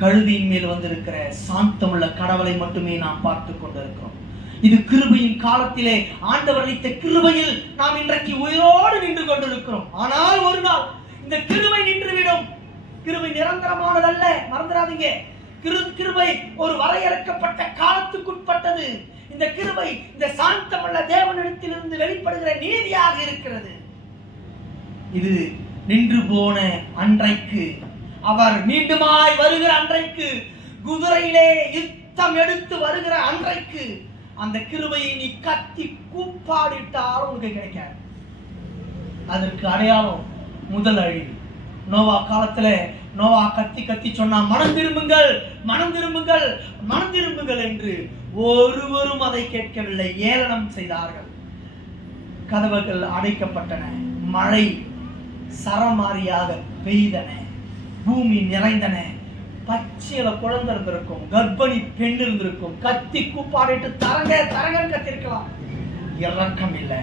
கழுதியின் மேல் வந்திருக்கிற சாந்தமுள்ள கடவுளை மட்டுமே நாம் பார்த்து கொண்டிருக்கிறோம். இது கிருபையின் காலத்திலே ஆண்டவர் அளித்த கிருபையில் நாம் இன்றைக்கு உயிரோடு நின்று கொண்டிருக்கிறோம். ஆனால் ஒரு நாள் இந்த கிருபை நின்றுவிடும். கிருபை நிரந்தரமானதல்ல, மறந்துடாதீங்க. கிருபை ஒரு வரையறுக்கப்பட்ட காலத்துக்குட்பட்டது. இந்த கிருபை இந்த சாந்தமுள்ள தேவனிடத்திலிருந்து வெளிப்படுகிற நீதியாக இருக்கிறது. இது நின்று போன அன்றைக்கு, அவர் மீண்டுமாய் வருகிற அன்றைக்கு, குதிரையிலே யுத்தம் எடுத்து வருகிற அன்றைக்கு அந்த கிருபையை நீ கத்தி கூப்பாடிட்டாலும் உனக்கு கிடைக்காது. அதற்கு அடையாளம் முதல் அழிவு. நோவா காலத்துல நோவா கத்தி கத்தி சொன்னா, மனம் திரும்புங்கள், மனம் திரும்புங்கள், மனம் திரும்புங்கள் என்று. ஒருவரும் அதை கேட்கவில்லை, ஏளனம் செய்தார்கள். கதவுகள் அடைக்கப்பட்டன, மழை சரமாரியாக பெய்தன, பூமி நிறைந்தன, பச்சையில குழந்தை இருந்திருக்கும், கர்ப்பிணி பெண் இருந்திருக்கும், கத்தி கூப்பாடிட்டு தரங்க தரங்கன்னு கத்திருக்கலாம். இறக்கம் இல்லை.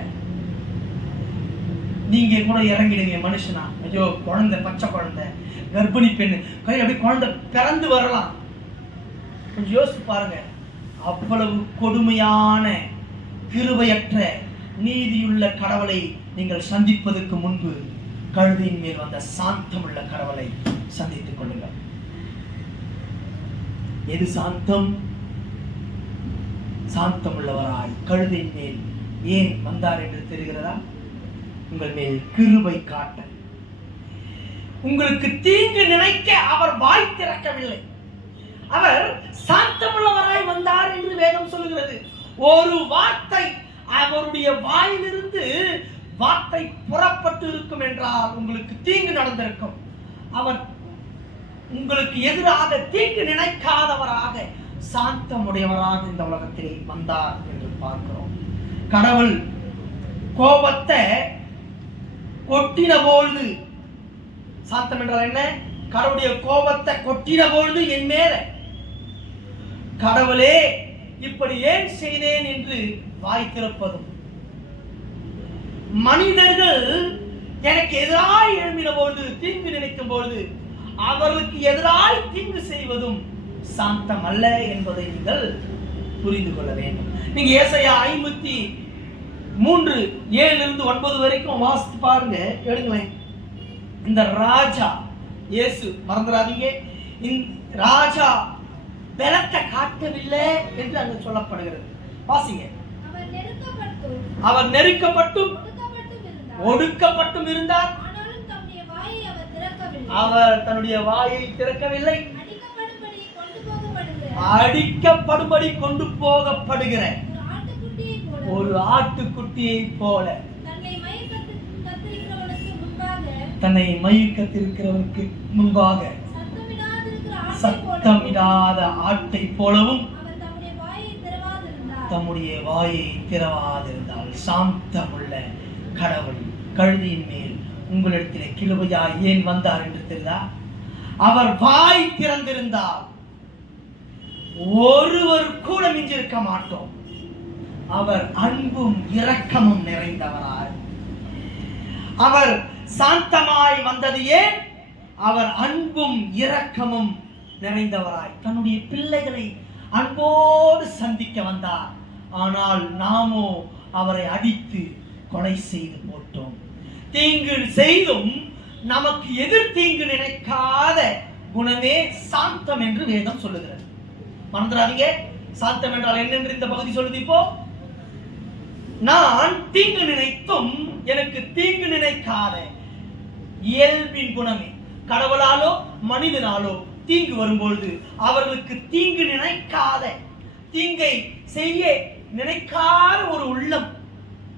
நீங்க கூட இறங்கிடுங்க மனுஷனா, ஐயோ குழந்தை, பச்சை குழந்தை, கர்ப்பிணி பெண் கையில் அப்படி குழந்தை பிறந்து வரலாம். கொஞ்சம் யோசிச்சு பாருங்க. அவ்வளவு கொடுமையான கிருபையற்ற நீதியுள்ள கடவுளை நீங்கள் சந்திப்பதற்கு முன்பு கழுதையின் மேல் வந்த சாந்தமுள்ள கடவுளை சந்தித்துக் கொள்ளுங்கள். எது சாந்தம்? சாந்தமுள்ளவராய் கழுதையின் மேல் ஏன் வந்தார் என்று தெரிகிறதா? உங்கள் மேல் கிருபை காட்ட, உங்களுக்கு தீங்கு நினைக்க அவர் வாய் திறக்கவில்லை. அவர் சாந்தமுள்ளவராய் வந்தார் என்று வேதம் சொல்லுகிறது. ஒரு வார்த்தை அவருடைய வாயிலிருந்து வார்த்தை புறப்பட்டு இருக்கும் என்றால் உங்களுக்கு தீங்கு நடந்திருக்கும். அவர் உங்களுக்கு எதிராக தீங்கு நினைக்காதவராக சாந்தமுடையவராக இந்த உலகத்திலே வந்தார் என்று பார்க்கிறோம். கடவுள் கோபத்தை கொட்டின பொழுது, சாந்தம் என்றால் என்ன? கடவுளுடைய கோபத்தை கொட்டின பொழுது என் மேல, கடவுளே இப்படி ஏன் செய்தேன் என்று வாய் திறப்பதும், மனிதர்கள் எனக்கு எதிராய் எழும்பின பொழுது, தீங்கு நினைக்கும் பொழுது அவர்களுக்கு எதிராய் தீங்கு செய்வதும் சாந்தம் அல்ல என்பதை நீங்கள் புரிந்து கொள்ள வேண்டும். நீங்க ஏசாயா 53:7-9 வரைக்கும் வாசித்து பாருங்க, எடுங்களேன். இந்த ராஜா இயேசு, மறந்துடாதீங்க, இந்த ராஜா பலத்தை காட்டவில்லை என்று அங்கு சொல்லப்படுகிறது. வாசிங்க. அவர் நெருக்கப்பட்டும் ஒடுக்கப்பட்டும் இருந்தார், அவர் தன்னுடைய வாயை திறக்கவில்லை. அடிக்கப்படும்படி கொண்டு போகப்படுகிற ஒரு ஆட்டுக்குட்டியை போல, தன்னை மயக்கத்திருக்கிறவனுக்கு முன்பாக சத்தமிடாத ஆட்டை போலவும் தம்முடைய வாயை திறவாதிருந்தால். சாந்தமுள்ள கடவுள் கழுதியின் மேல் உங்களிடத்திலே கிருபையா ஏன் வந்தார் என்று தெரியுதா? அவர் வாய் திறந்திருந்தால் ஒருவர் கூட மிஞ்சிருக்க மாட்டோம். அவர் அன்பும் இரக்கமும் நிறைந்தவராய், அவர் சாந்தமாய் வந்தது ஏன்? அவர் அன்பும் இரக்கமும் நிறைந்தவராய் தன்னுடைய பிள்ளைகளை அன்போடு சந்திக்க வந்தார். ஆனால் நாமோ அவரை அடித்து கொலை செய்து போட்டோம். தீங்கு செய்தும் நமக்கு எதிர் தீங்கு நினைக்காத குணமே சாந்தம் என்று வேதம் சொல்லுகிறது. மறந்துடாதீங்க, சாந்தம் என்றால் என்னென்று இந்த பகுதி சொல்லுது. இப்போ நான் தீங்கு நினைத்தும் எனக்கு தீங்கு நினைக்காத இயல்பின் குணமே. கடவுளாலோ மனிதனாலோ தீங்கு வரும்பொழுது அவர்களுக்கு தீங்கு நினைக்காத, தீங்கை செய்ய நினைக்காத ஒரு உள்ளம்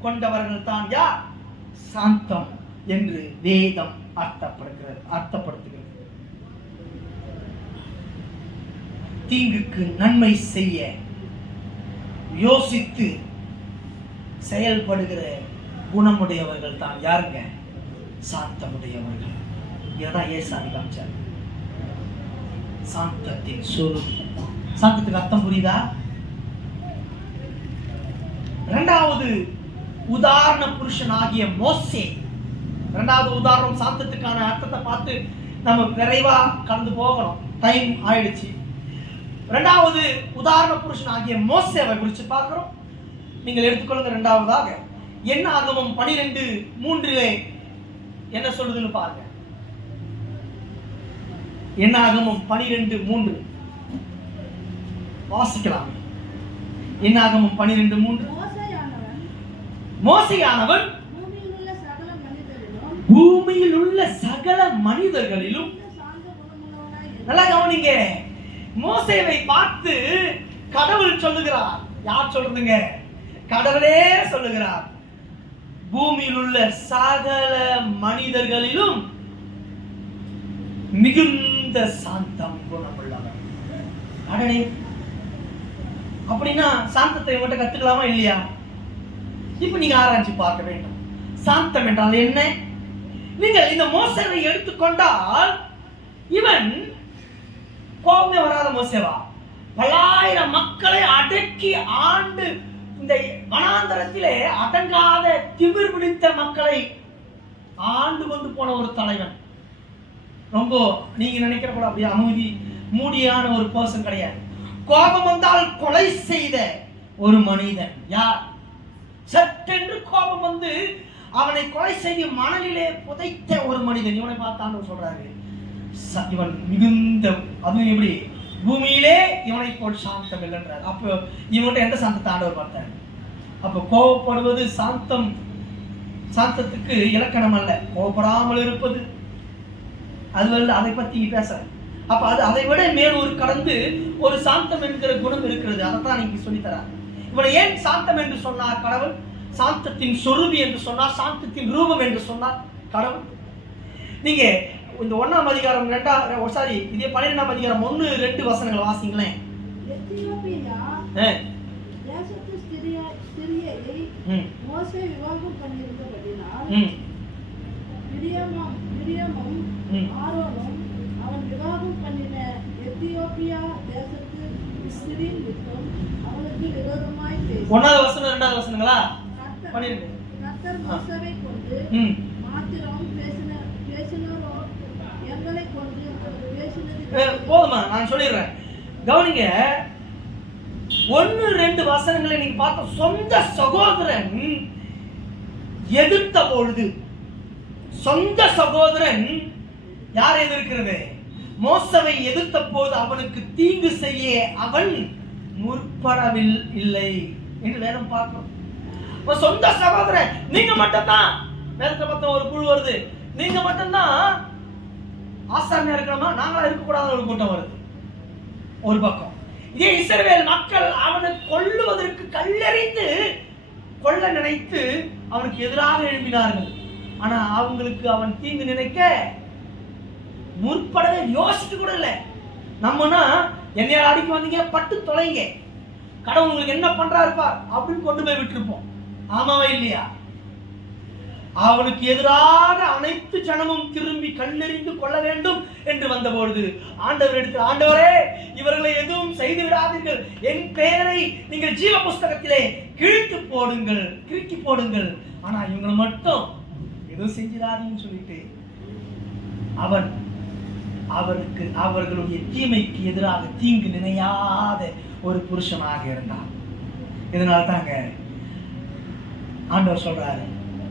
கொண்டவர்கள் தான் யார்? சாந்தம் என்று வேதம் அர்த்தப்படுத்துகிறது. தீங்குக்கு நன்மை செய்ய யோசித்து செயல்படுகிற குணமுடையவர்கள் தான் யாருங்க? சாந்தமுடையவர்கள். இதுதான் ஏசாமி காமிச்சார். சாந்தத்தின் சொல். சாந்தத்துக்கு அர்த்தம் புரியுதா? இரண்டாவது உதாரண புருஷன் ஆகிய மோசே. இரண்டாவது உதாரணம் சாந்தத்துக்கான அர்த்தத்தை பார்த்து நம்ம விரைவா கடந்து போகணும், டைம் ஆயிடுச்சு. இரண்டாவது உதாரண புருஷன் ஆகிய மோசேவை குறித்து பார்க்கிறோம். நீங்கள் எடுத்துக்கொள்ளுங்க. இரண்டாவதாக என்னாகமம் 12:3 என்ன சொல்லுதுன்னு பாருங்க. என்னாகமம் 12:3 வாசிக்கலாம். என்னாகமம் 12:3. மோசேயானவன் பூமியில் உள்ள சகல மனிதர்களிலும், நல்லா கவனிங்க, மோசேவை பார்த்து கடவுள் சொல்லுகிறார். யார் சொல்றதுங்க? கடவுளே சொல்லுகிறார். பூமியில் உள்ள சகல மனிதர்களிலும் மிகுந்த சாந்தம் குணமுள்ளவர். அடடே, அப்படின்னா சாந்தத்தை உங்கள்கிட்ட கத்துக்கலாமா இல்லையா? இப்ப நீங்க ஆராய்ச்சி பார்க்க வேண்டும். சாந்தம் என்றால் என்ன? நீங்கள் இந்த மோசேவை எடுத்துக்கொண்டால், இவன் கோபமே வராத மோசேவா? பல்லாயிரம் மக்களை அடக்கி ஆண்டு இந்த வனாந்தரத்திலே அடங்காத திமிர் பிடித்த மக்களை ஆண்டு கொண்டு போன ஒரு தலைவன். ரொம்ப நீங்க நினைக்கிற போல அப்படியே அமைதி மூடியான ஒரு பர்சன் கிடையாது. கோபம் வந்தால் கொலை செய்த ஒரு மனிதன். யார்? சட்டென்று கோபம் வந்து அவனை கொலை செய்து மணலிலே புதைத்த ஒரு மனிதன். இவனை பார்த்தான்னு சொல்றாரு, இவன் மிகுந்த, அதுவும் எப்படி பூமியிலே இவனை போல் சாந்தம் இல்லைன்றார். அப்போ இவன்கிட்ட எந்த சாந்தத்தை ஆண்டவர் பார்த்தார்? அப்போ கோபப்படுவது சாந்தம், சாந்தத்துக்கு இலக்கணம் அல்ல. கோபப்படாமல் இருப்பது அது அதை பத்தி பேச. அப்ப அது அதை விட மேல் ஒரு கடந்து ஒரு சாந்தம் என்கிற குணம் இருக்கிறது. அதைத்தான் நீங்க சொல்லித்தரார். இவனை ஏன் சாந்தம் என்று சொன்னார் கடவுள்? சாந்தத்தின் சொரூபி என்று சொன்னார், சாந்தத்தின் ரூபம் என்று சொன்னார் கடவுள். நீங்க இந்த 1ஆம் அதிகாரம் 2 இதே 12ஆம் அதிகாரம் 1-2 வசனங்களை வாசிங்களேன். மோசே விவாகம் பண்ணியிருந்தபடினால் மிரியாமும் ஆரோனும் அவன் விவாகம் பண்ணின எத்தியோப்பியா தேசத்து ஸ்திரீ விட்டும் அவனுக்கு விரோதமாய் பேசி. 1ஆவது வசனம் 2ஆவது வசனங்களா? கர்த்தர் மோசேவை கொண்டு மாத்திரம் பேசினரோ எங்களை கொண்டு பேசினது போதுமா? நான் சொல்லிடுறேன், கவனிங்க. 1-2 வசனங்களை நீங்க பார்த்த சொந்த சகோதரன் எதிர்த்த பொழுது, சொந்த சகோதரன் யார் எதிர்க்கிறது? மோசேவை எதிர்த்த போது அவனுக்கு தீங்கு செய்ய அவன் முற்படவில்லை என்று வேதம் பார்க்கிறோம். சொந்த சகோதரன், நீங்க மட்டும்தான் வேதத்தை பத்த ஒரு குழு வருது, நீங்க மட்டும்தான் ஆசாரியா இருக்கணுமா, நாங்களா இருக்கக்கூடாத ஒரு கூட்டம் வருது ஒரு பக்கம். இதே இஸ்ரவேல் மக்கள் அவனை கொல்லுவதற்கு கல்லெறிந்து கொல்ல நினைத்து அவனுக்கு எதிராக எழுப்பினார்கள். ஆனா அவங்களுக்கு அவன் தீங்கு நினைக்க முற்படவே யோசிக்க கூட இல்லை. நம்மனா என்னையால் அடிக்க வந்தீங்க, பட்டு தொலைங்க, கடவுள் உங்களுக்கு என்ன பண்றா இருப்பார் அப்படின்னு கொண்டு போய் விட்டுருப்போம். ஆமாவா இல்லையா? அவனுக்கு எதிராக அனைத்து ஜனமும் திரும்பி கல்லெறிந்து கொள்ள வேண்டும் என்று வந்தபொழுது ஆண்டவர் எடுத்து, ஆண்டவரே இவர்களை எதுவும் செய்து விடாதீர்கள், என் பெயரை நீங்கள் ஜீவ புஸ்தகத்திலே கிழித்து போடுங்கள், கிறுக்கி போடுங்கள், ஆனா இவங்களை மட்டும் எதுவும் செஞ்சிடாதீங்கன்னு சொல்லிட்டு அவன் அவர்களுடைய தீமைக்கு எதிராக தீங்கு நினையாத ஒரு புருஷனாக இருந்தான். இதனால தாங்க ஆண்டவர் சொல்றாரு,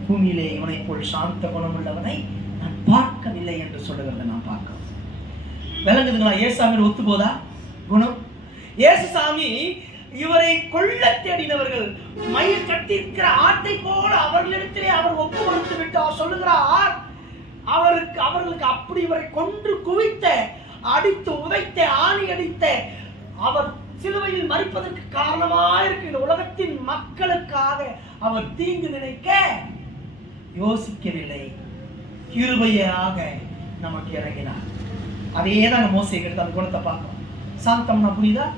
பூமியிலே இவனை போல் சாந்த குணம் உள்ளவனை நான் பார்க்கவில்லை என்று சொல்லுகிறத நான் பார்க்கிறோம். விளங்குதுங்களா? ஏசாமி ஒத்து போதா குணம்? ஏசுசாமி இவரை கொல்ல தேடினவர்கள் மயில் கட்டியிருக்கிற ஆட்டை போல அவர்களிடத்திலே அவர் ஒப்பு கொடுத்து விட்டார். சொல்லுகிறார், அவர்களுக்கு அப்படி இவரை கொன்று குவித்த, அடித்து உதைத்த, ஆணி அடித்த, அவர் சிலுவையில் மரிப்பதற்கு காரணமாயிருக்க இந்த உலகத்தின் மக்களுக்காக அவர் தீங்கு நினைக்க யோசிக்கவில்லை, கிருபையாக நமக்கு இறங்கினார். அதே தான் மோசே எடுத்து அந்த குணத்தை பார்க்கிறோம். சாந்தம்னா புரியுதா?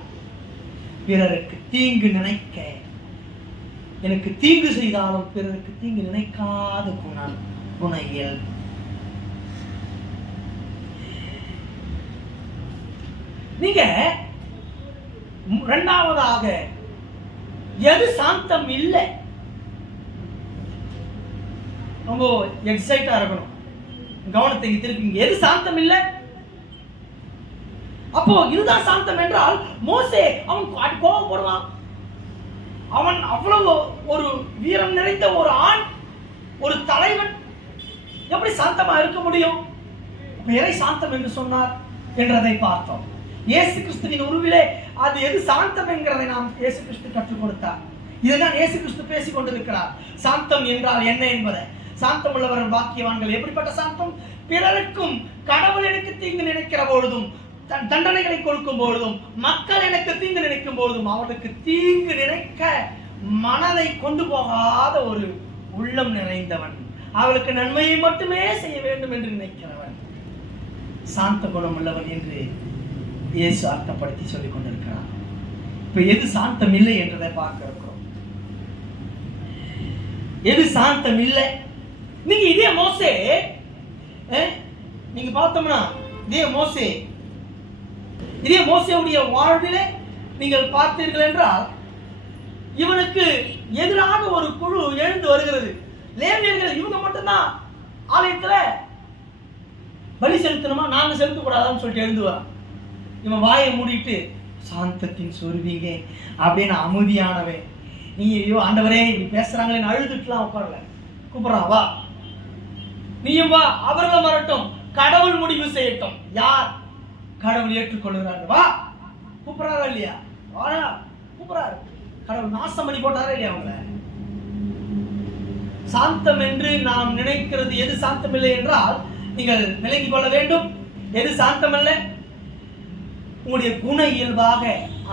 பிறருக்கு தீங்கு நினைக்க, எனக்கு தீங்கு செய்தாலும் பிறருக்கு தீங்கு நினைக்காத குணையில். நீங்க இரண்டாவதாக எது சாந்தம் இல்லை, ரொம்ப எக்ஸைட்டா இருக்கணும், கவனத்தை திருப்பிங்க. எது சாந்தம் இல்லை? அப்போ இதுதான் சாந்தம் என்றால் மோசே அவன் கோபப்படுவான். அவன் அவ்வளவு ஒரு வீரம் நிறைந்த ஒரு ஆண், ஒரு தலைவன், எப்படி சாந்தமா இருக்க முடியும்? எதை சாந்தம் என்று சொன்னார்? என்றதை பார்த்தோம். இயேசு கிறிஸ்துவின் உருவிலே அது எது சாந்தம் என்கிறதை நாம் இயேசு கிறிஸ்து கற்றுக் கொடுத்தார். இதுதான் இயேசு கிறிஸ்து பேசிக் கொண்டிருக்கிறார். சாந்தம் என்றால் என்ன என்பதை. சாந்தம் உள்ளவர்கள் பாக்கியவான்கள். எப்படிப்பட்ட சாந்தம்? பிறருக்கும் கடவுள் எனக்கு தீங்கு நினைக்கிற பொழுதும், தண்டனைகளை கொடுக்கும் பொழுதும், மக்கள் எனக்கு தீங்கு நினைக்கும் பொழுதும் அவர்களுக்கு தீங்கு நினைக்க மனதை கொண்டு போகாத ஒரு உள்ளம் நிறைந்தவன், அவளுக்கு நன்மையை மட்டுமே செய்ய வேண்டும் என்று நினைக்கிறவன் சாந்த குணம் உள்ளவன் என்று இயேசு அர்த்தப்படுத்தி சொல்லிக் கொண்டிருக்கிறார். இப்ப எது சாந்தம் இல்லை என்றதை பார்க்க இருக்கிறோம். எது சாந்தம் இல்லை? நீங்க இதே மோசே, நீங்க பார்த்தோம்னா இதே மோசேவுடைய வாழ்விலே நீங்கள் பார்த்தீர்கள் என்றால் இவனுக்கு எதிராக ஒரு குழு எழுந்து வருகிறது. லேவியர்கள் இவங்க மட்டும்தான் ஆலயத்துல பலி செலுத்தணுமா, நாங்க செலுத்தக்கூடாதான்னு சொல்லிட்டு எழுந்து வரான். இவன் வாயை மூடிட்டு சாந்தத்தின் சொருவீங்க அப்படின்னு அமைதியானவன். நீ ஐயோ ஆண்டவரே இப்படி பேசுறாங்களேன்னு அழுதுட்டுலாம் உட்காரல, கூப்பிடுறான் வா நீயும் வா, அவர்களும் வரட்டும், கடவுள் முடிவு செய்யட்டும் யார் கடவுள் ஏற்றுக்கொள்கிறாரு, வா கூப்பிடுறாரா இல்லையா, வாடா கூப்பிடுறாரு. கடவுள் நாசம் பண்ணி போட்டாரா இல்லையா அவங்கள? சாந்தம் என்று நாம் நினைக்கிறது எது சாந்தம் இல்லை என்றால் நீங்கள் விளங்கிக் கொள்ள வேண்டும். எது சாந்தம் அல்ல? உங்களுடைய குண இயல்பாக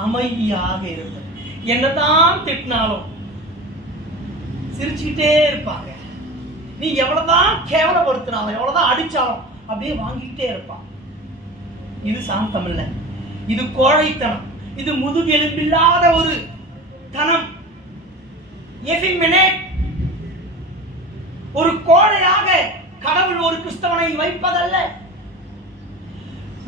அமைதியாக இருப்பது. என்னதான் திட்டினாலும் சிரிச்சுக்கிட்டே இருப்பாங்க. நீ எவ்வளவுதான் கேவலப்படுத்தினாலும் எவ்வளவுதான் அடிச்சாலும் அப்படியே வாங்கிட்டே இருப்பான். இது சாந்தம் இல்லை, இது கோழைத்தனம், இது முதுகெலும்பில்லாத ஒரு தனம். ஒரு கோழையாக கடவுள் ஒரு கிறிஸ்தவனை வைப்பதல்ல.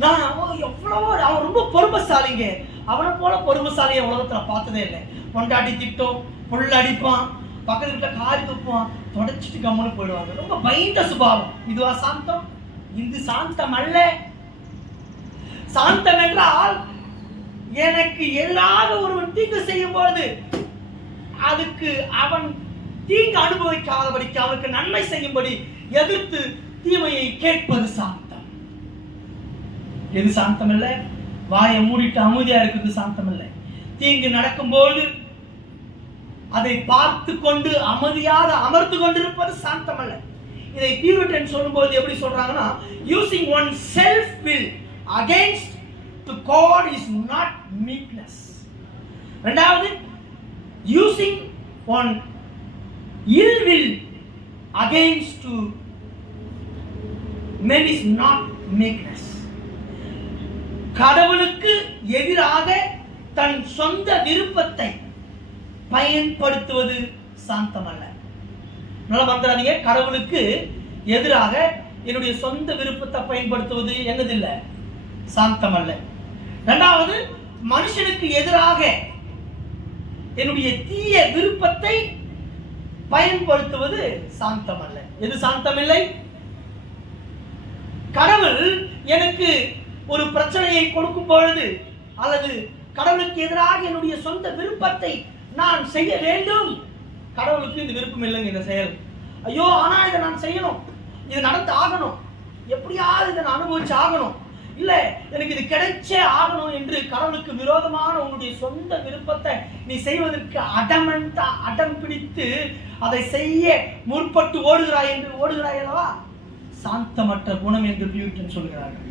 நான் அவன் ரொம்ப பொறுமைசாலிங்க, அவனை போல பொறுமைசாலியை உலகத்துல பார்த்ததே இல்லை. பொண்டாட்டி திட்டம், புள்ள அடிப்பான், பக்கத்து வீட்டுல காரி துப்பான், தொடச்சிட்டு கம்முன்னு போயிடுவாங்க. ரொம்ப பயந்த சுபாவம். இதுவா சாந்தம்? இது சாந்தம் அல்ல. சாந்தம் என்றால் எனக்கு எதிராக ஒருவன் தீங்கு செய்யும் பொழுது அதுக்கு அவன் தீங்கு அனுபவிக்காதபடிக்கு அவனுக்கு நன்மை செய்யும்படி எதிர்த்து தீமையை கேட்பது சாந்தம். எது சாந்தம் இல்லை? வாயை மூடிட்டு அமைதியா இருக்குது சாந்தம் இல்லை. தீங்கு நடக்கும்போது அதை பார்த்து கொண்டு அமைதியாக அமர்ந்து கொண்டிருப்பது சாந்தம் அல்ல. இதை பியூரிட்டன் சொல்லும்போது எப்படி சொல்றாங்கன்னா, using one self will against to God is not meekness. இரண்டாவது, using one ill will against to men is not meekness. கடவுளுக்கு எதிராக தன் சொந்த விருப்பத்தை பயன்படுத்துவது சாந்தம் அல்ல. நல்லா மறந்துடாதீங்க, கடவுளுக்கு எதிராக என்னுடைய சொந்த விருப்பத்தை பயன்படுத்துவது என்னதில்ல, சாந்தம் அல்ல. இரண்டாவது, மனுஷனுக்கு எதிராக என்னுடைய தீய விருப்பத்தை பயன்படுத்துவது சாந்தம் அல்ல. எது சாந்தம் இல்லை? கடவுள் எனக்கு ஒரு பிரச்சனையை கொடுக்கும் பொழுது அல்லது கடவுளுக்கு எதிராக என்னுடைய சொந்த விருப்பத்தை நான் செய்ய வேண்டும். கடவுளுக்கு இது விருப்பம் இல்லைங்க இந்த செயல். ஐயோ ஆனா இதை நான் செய்யணும், இது நடந்து ஆகணும், எப்படியாவது இதை நான் அனுபவிச்சு ஆகணும், இல்ல எனக்கு இது கிடைச்சே ஆகணும் என்று கடவுளுக்கு விரோதமான உன்னுடைய சொந்த விருப்பத்தை நீ செய்வதற்கு அடம் பிடித்து அதை செய்ய முற்பட்டு ஓடுகிறாய் அல்லவா, சாந்தமற்ற குணம் என்று பியூரிட்டன் சொல்கிறார்கள்.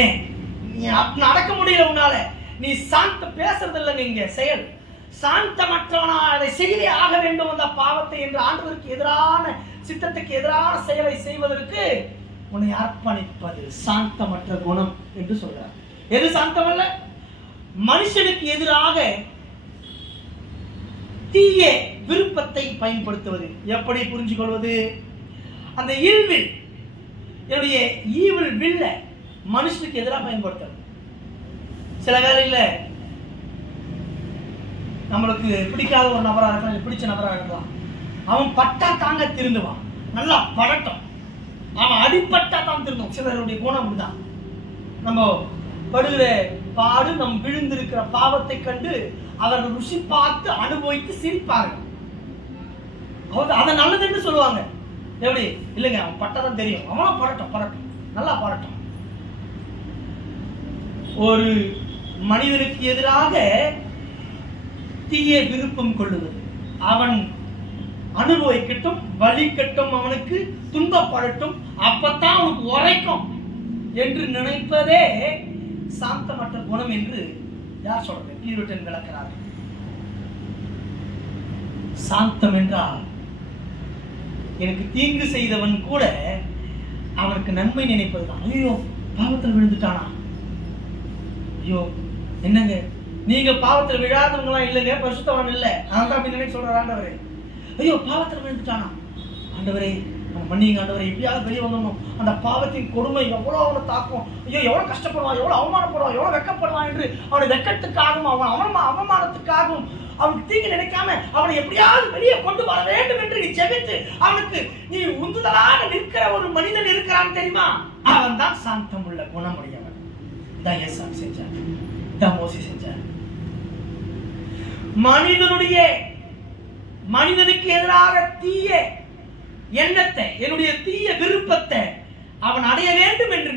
ஏன் நீ நடக்க முடியல, உன்னால நீ சாந்த பேசுறது இல்லைங்க இங்க செயல். சாந்தமற்றவனா அதை செய்தே ஆக வேண்டும் அந்த பாவத்தை என்று ஆண்டவருக்கு எதிரான சித்தத்துக்கு எதிரான செயலை செய்வதற்கு உன்னை அர்ப்பணிப்பது சாந்தமற்ற குணம் என்று சொல்றார். எது சாந்தம் அல்ல? மனுஷனுக்கு எதிராக தீய விருப்பத்தை பயன்படுத்துவது. எப்படி புரிஞ்சு கொள்வது? அந்த இல்வில், என்னுடைய ஈவில் வில்ல மனுஷனுக்கு எதிராக பயன்படுத்துறது. சில வேளையில நம்மளுக்கு பிடிக்காத ஒரு நபராக இருக்கலாம், பிடிச்ச நபராக இருக்கலாம், அவன் பட்டா தாங்க திருந்துவான், நல்லா படட்டும், அவன் அடிப்பட்டா தான் திருந்தும். சிலருடைய குணம் அப்படிதான். நம்ம படுகிற பாடு, நம் விழுந்திருக்கிற பாவத்தை கண்டு அவர்கள் ருசி பார்த்து அனுபவித்து சிரிப்பார்கள். அதை நல்லதுன்னு சொல்லுவாங்க. எப்படி இல்லைங்க, அவன் பட்டதான் தெரியும், அவனும் படட்டும். ஒரு மனிதனுக்கு எதிராக தீய விருப்பம் கொள்ளுவது, அவன் அனுபவிக்கட்டும், வலிக்கட்டும், அவனுக்கு துன்பப்படட்டும், அப்பத்தான் அவனுக்கு உரைக்கும் என்று நினைப்பதே சாந்தமற்ற குணம் என்று யார் சொல்றது? பியூரிட்டன் விளக்கிறார்கள். சாந்தம் என்றால் எனக்கு தீங்கு செய்தவன் கூட அவனுக்கு நன்மை நினைப்பதுதான். ஐயோ பாவத்தில் விழுந்துட்டானா, ஐயோ என்னங்க நீங்க பாவத்தில் விழாதவங்களாம் இல்லைங்க, பரிசுத்தவான் இல்லை, நான் தான் அப்படி நினைக்க சொல்ற ஆண்டவரே. ஐயோ பாவத்தில் விழுந்துட்டானா, ஆண்டவரே மன்னிங்க ஆண்டவரே, எப்படியாவது வெளியே வந்துடணும், அந்த பாவத்தின் கொடுமை எவ்வளவு அவனை தாக்கும், ஐயோ எவ்வளவு கஷ்டப்படுவான், எவ்வளவு அவமானப்படுவான், எவ்வளவு வெக்கப்படுவான் என்று அவனை வெக்கத்துக்காகவும் அவன் அவமானத்துக்காகவும் அவனுக்கு தீங்கு நினைக்காம அவனை எப்படியாவது வெளியே கொண்டு வர வேண்டும் என்று நீ ஜெபித்து அவனுக்கு நீ உந்துதலாக நிற்கிற ஒரு மனிதன் இருக்கிறான் தெரியுமா, அவன் தான் சாந்தம் உள்ள குணமுடையவன். இதான் ஏசாயா செஞ்சார், இதான் மோசே செஞ்சார். மனிதனுக்கு எதிராக தீய எண்ணத்தை, என்னுடைய தீய விருப்பத்தை அவன் அடைய வேண்டும் என்று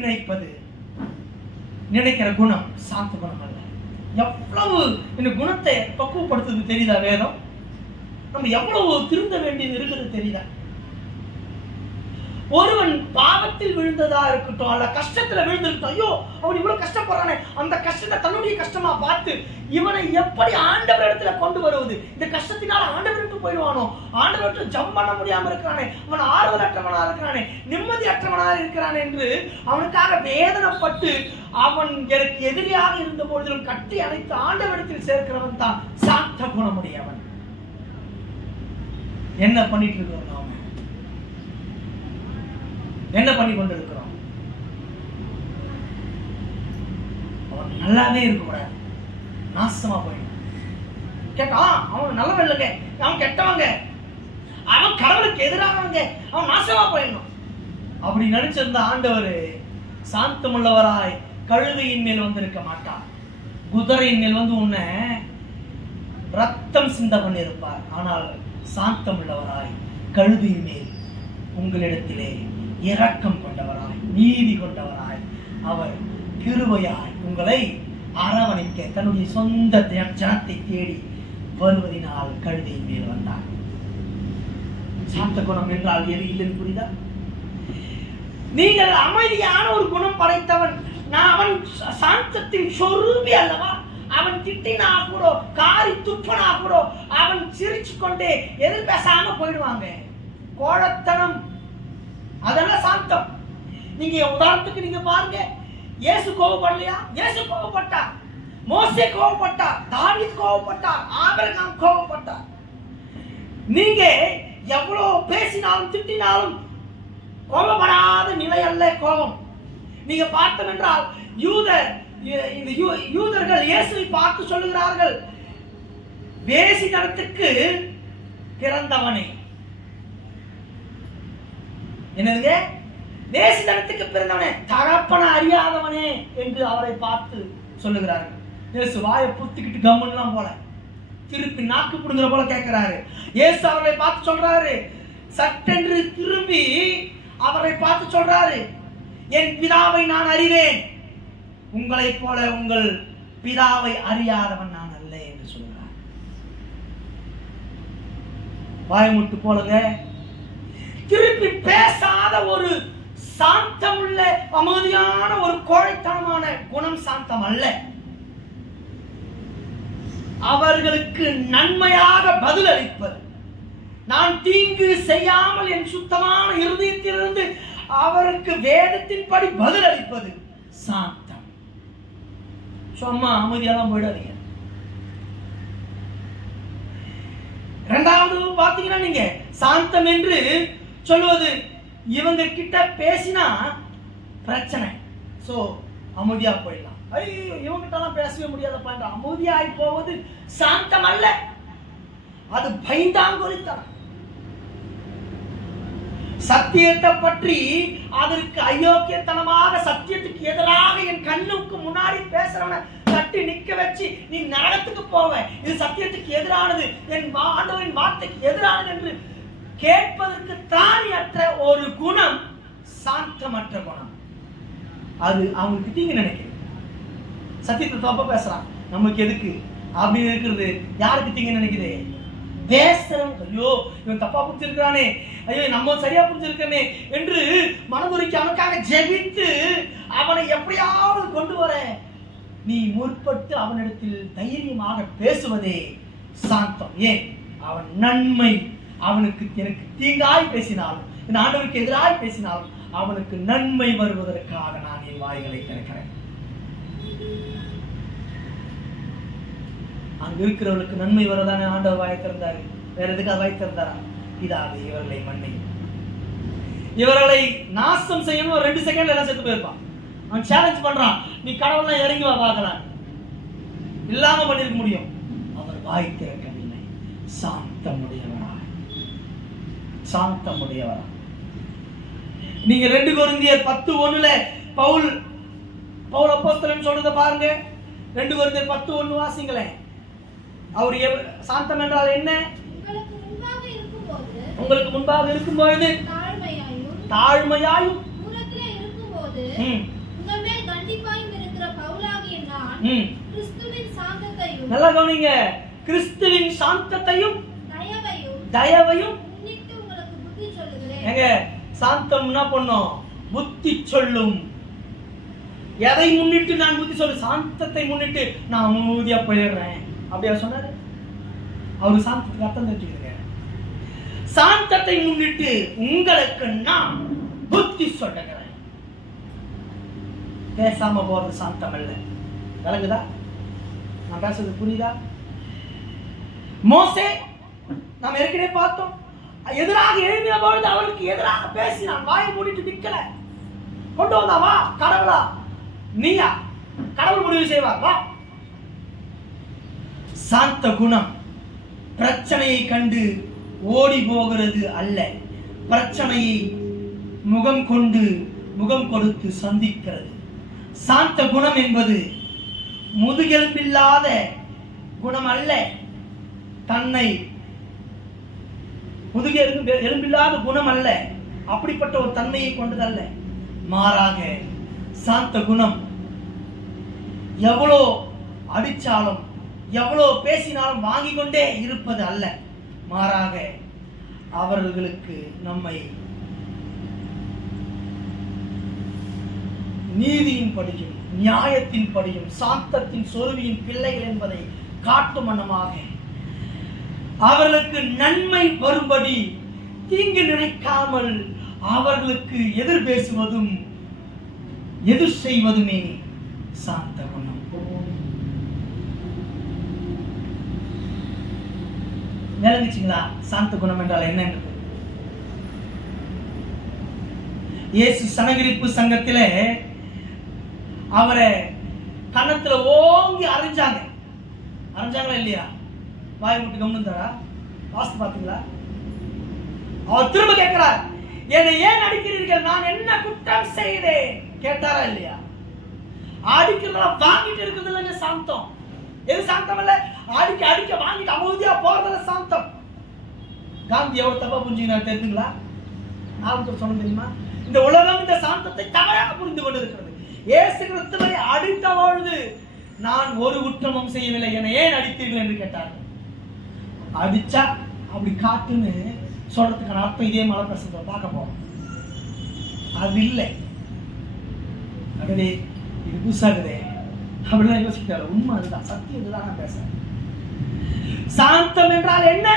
நினைக்கிற குணம் சாந்த குணம் அல்ல. எவ்வளவு இந்த குணத்தை பக்குவப்படுத்துறது தெரியுதா வேதம்? நம்ம எவ்வளவு திருந்த வேண்டியது இருக்குது தெரியுதா? ஒருவன் பாவத்தில் விழுந்ததா இருக்கட்டும், அல்ல கஷ்டத்துல விழுந்திருக்கட்டும், ஐயோ அவன் இவ்வளவு கஷ்டப்படுறானே, அந்த கஷ்டத்தை தன்னுடைய கஷ்டமா பார்த்து இவனை எப்படி ஆண்டவர் இடத்துல கொண்டு வருவது, இந்த கஷ்டத்தினால ஆண்டவருக்கு போயிடுவானோ, ஆண்டவருக்கு ஜம் பண்ண முடியாம இருக்கிறானே, அவன் ஆறுதலற்றவனா இருக்கிறானே, நிம்மதி அற்றவனா இருக்கிறானே என்று அவனுக்காக வேதனைப்பட்டு அவன் எனக்கு எதிரியாக இருந்த பொழுதிலும் கட்டி அணைத்து ஆண்டவரிடத்தில் சேர்க்கிறவன் தான் சாந்த குணமுடையவன். என்ன பண்ணிட்டு இருக்கிறோம்? நாம என்ன பண்ணி கொண்டு இருக்கிறோம்? அவன் நல்லாவே இருக்கக்கூடாது, நாசமா போயிடும். கேட்டா அவன் நல்லவன் இல்லைங்க, அவன் கெட்டவங்க, அவன் கடவுளுக்கு எதிரானவங்க, அவன் நாசமா போயிடணும் அப்படி நினைச்சிருந்த ஆண்டவர் சாந்தமுள்ளவராய் கழுதையின் மேல் வந்திருக்க மாட்டார், குதிரையின் மேல் வந்து உன்னை ரத்தம் சிந்த பண்ணியிருப்பார். ஆனால் சாந்தம் உள்ளவராய் கழுதையின் மேல் உங்களிடத்திலே இரக்கம் கொண்டவராய், நீதி கொண்டவராய், அவர் கிருபையாய் உங்களை அரவணைக்க தன்னுடைய சொந்த ஜனத்தை தேடி வருவதனால் கழுதையின் மேல் வந்தார். சாந்த குணம் என்றால் எது இல்லைன்னு புரியுதா? நீங்கள் அமைதியான ஒரு குணம் படைத்தவன், அவன் சாந்தத்தின் சொரூபி அல்லவா? அவன் திட்டினா கூட, காரி துப்பனா கூட அவன் சிரிச்சு கொண்டே எதிர் பேசாம போயிடுவாங்க. கோழத்தனம் அதெல்லாம் சாந்தம். நீங்க உதாரணத்துக்கு நீங்க பாருங்க, இயேசு கோபப்படலையா? இயேசு கோபப்பட்டார், மோசே கோபப்பட்டார், தாவீது கோபப்பட்டார், ஆபிரகாம் கோபப்பட்டார். நீங்க எவ்வளவு பேசினாலும் திட்டினாலும் கோபப்படாத நிலை அல்ல கோபம். நீங்க பார்த்தோம் என்றால் யூதர்கள் இயேசுவை பார்த்து சொல்லுகிறார்கள், வேசித்தனத்துக்கு பிறந்தவனே. என்னதுங்க? வேசித்தனத்துக்கு பிறந்தவனே, தகப்பன அறியாதவனே என்று அவரை பார்த்து சொல்லுகிறார்கள். இயேசு வாயை புத்திக்கிட்டு கம்முன்னுலாம் போல, திருப்பி நாக்கு புடுங்குற போல கேட்கிறாரு. இயேசு அவரை பார்த்து சொல்றாரு, சட்டென்று திரும்பி அவரை பார்த்து சொல்றாரு, என் பிதாவை நான் அறிவேன், உங்களை போல உங்கள் பிதாவை அறியாதவன் நான் அல்ல என்று சொல்றார். வாய்முட்டு போலங்க திருப்பி பேசாத ஒரு சாந்தமுள்ள அமைதியான ஒரு கோழைத்தனமான குணம் சாந்தம் அல்ல. அவர்களுக்கு நன்மையாக பதில் அளிப்பது, நான் தீங்கு செய்யாமல் என் சுத்தமான இருதயத்திலிருந்து அவருக்கு வேதத்தின்படி பதில் அளிப்பது சாந்தம். சும்மா அமைதியெல்லாம் போயிடாதீங்க. இரண்டாவது பாத்தீங்கன்னா, நீங்க சாந்தம் என்று சொல்லுவது, இவங்க கிட்ட பேசினா பிரச்சனை, சோ அமைதியா போயிடலாம். ஐயோ இவங்கிட்டலாம் பேசவே முடியாதப்பா என்ற அமைதியாய் போவது சாந்தம் அல்ல, அது பயந்தாங்கொலித்தனம். சத்தியத்தை பற்றி அதற்கு அயோக்கியத்தனமாக சத்தியத்துக்கு எதிராக என் கண்ணுக்கு முன்னாடி பேசுறவனை தட்டி நிக்க வச்சு நீ நரகத்துக்கு போவ, இது சத்தியத்துக்கு எதிரானது, என் ஆண்டவரின் வார்த்தைக்கு எதிரானது என்று கேட்பதற்கு தானியற்ற ஒரு குணம் சாந்தமற்ற குணம். அது அவங்களுக்கு தீங்கு நினைக்கிறது. சத்தியத்தை தப்பா பேசுறான், நமக்கு எதுக்கு அப்படின்னு இருக்கிறது யாருக்கு தீங்கு நினைக்குது? பேசுறவன், ஐயோ இவன் தப்பா புரிஞ்சிருக்கானே, ஐயோ நம்ம சரியா புரிஞ்சிருக்கமே என்று மனதுரைக்கு அவனுக்காக ஜெபித்து அவனை எப்படியாவது கொண்டு வர நீ முற்பட்டு அவனிடத்தில் தைரியமாக பேசுவதே சாந்தம். ஏன்? அவன் நன்மை, அவனுக்கு எனக்கு தீங்காய் பேசினாலும், என் ஆண்டவருக்கு எதிராய் பேசினாலும் அவனுக்கு நன்மை வருவதற்காக நான் என் வாய்களை திறக்கிறேன். அங்க இருக்கிறவர்களுக்கு நன்மை வரதானே ஆண்டவர் வாயை திறந்தாரு. வேற எதுக்காக வாய் திறந்தாரா? இதாவது இவர்களை மண்ணை, இவர்களை நாசம் செய்யணும். 2 செகண்ட்ல எல்லாம் செத்து போயிருப்பான். அவன் சேலஞ்ச் பண்றான், நீ கடவுள்லாம் இறங்கி வா பார்க்கலாம், இல்லாம பண்ணிருக்க முடியும். அவர் வாய் திறக்கவில்லை. சாந்தமுடையவராய், சாந்தமுடையவரா. நீங்க 2 கொரிந்தியர் 10:1 பவுல் அப்போஸ்தலன் சொல்றத பாருங்க. 2 கொரிந்தியர் 10:1 வாசிங்களேன். அவர் சாந்தம் என்றால் என்ன? உங்களுக்கு முன்பாக இருக்கும்போது தாழ்மையாயும் தூரத்திலே இருக்கும்போது உங்கள் மேல் கண்டிப்பாயும் இருக்கிற பவுலாகிய நான் கிறிஸ்துவின் சாந்தத்தையும், நல்லா கவனிங்க, கிறிஸ்துவின் சாந்தத்தையும் தயவையும் முன்னிட்டு உங்களுக்கு புத்தி சொல்லுகிறேன். ஏங்க சாந்தம் என்ன பண்ணும்? புத்தி சொல்லும். எதை முன்னிட்டு நான் புத்தி சொல்லு? சாந்தத்தை முன்னிட்டு நான் அமைதியா போயிடுறேன் அப்படியா சொன்னாரு? அவரு சாந்தத்துக்கு அர்த்தம் தெரிஞ்சுக்கிறேன். சாந்தத்தை முன்னிட்டு உங்களுக்கு நான் புத்தி சொல்லுகிறேன். பேசாம போறது சாந்தம் அல்ல. விளங்குதா? நான் பேசுறது புரியுதா? மோசே நாம் ஏற்கனவே பார்த்தோம், எதிராக எழுதின பொழுது அவளுக்கு எதிராக பேசினான், வாயை மூடிட்டு நிக்கல. கொண்டு வந்தா, வா கடவுளா நீயா, கடவுள் முடிவு செய்வார் வா. சாந்த குணம் பிரச்சனையை கண்டு ஓடி போகிறது அல்ல, பிரச்சனையை முகம் கொடுத்து சந்திக்கிறது. சாந்த குணம் என்பது முதுகெலும்பில்லாத குணம் அல்ல, தன்னை எலும்பில்லாத குணம் அல்ல, அப்படிப்பட்ட ஒரு தன்மையை கொண்டதல்ல. மாறாக சாந்த குணம் எவ்வளோ அடிச்சாலும் எவ்வளோ பேசினாலும் வாங்கி கொண்டே இருப்பது அல்ல. மாறாக அவர்களுக்கு நம்மை நீதியின் படியும் நியாயத்தின் படியும் சாந்தத்தின் சொருவியின் பிள்ளைகள் என்பதை காட்டும் வண்ணமாக அவர்களுக்கு நன்மை வரும்படி தீங்கு நினைக்காமல் அவர்களுக்கு எதிர் பேசுவதும் எதிர் செய்வதுமே சாந்த குணம். விளங்குச்சுங்களா? சாந்த குணம் என்றால் என்ன? இயேசு சனகிரிப்பு சங்கத்திலே அவரை கன்னத்துல ஓங்கி அரைஞ்சாங்களா இல்லையா? வாய் விட்டு கம்முந்தாரா? வாஸ்து பாத்தீங்களா? அவர் திரும்ப கேட்கிறார், என்னை ஏன் அடிக்கிறீர்கள்? நான் என்ன குற்றம் செய்தேன் கேட்டாரா இல்லையா? அடிக்கிறதெல்லாம் வாங்கிட்டு இருக்குது இல்லைங்க சாந்தம். எது சாந்தம் இல்ல? அடிக்க வாங்கிட்டு அமைதியா போறதுல சாந்தம். காந்தி எவ்வளவு தப்பா புரிஞ்சுக்கினார் தெரியுங்களா? நான் சொன்ன தெரியுமா? இந்த உலகம் இந்த சாந்தத்தை தவறாக புரிந்து கொண்டிருக்கிறது. இயேசு கிறிஸ்துவை அடித்த பொழுது நான் ஒரு குற்றமும் செய்யவில்லை, என்னை ஏன் அடித்தீர்கள் என்று கேட்டார்கள். அடிச்சா அப்படி காட்டுன்னு சொல்றதுக்கான அர்த்தம் இதே மலை பிரசங்கத்தை பார்க்க போறோம். அது இல்லை, அப்படியே இது புதுசாகுதே அப்படிலாம் யோசிக்கிறாரு. உண்மை அதுதான், சத்தியம் இதுதான் நான் பேசுறேன். சாந்தம் என்றால் என்ன?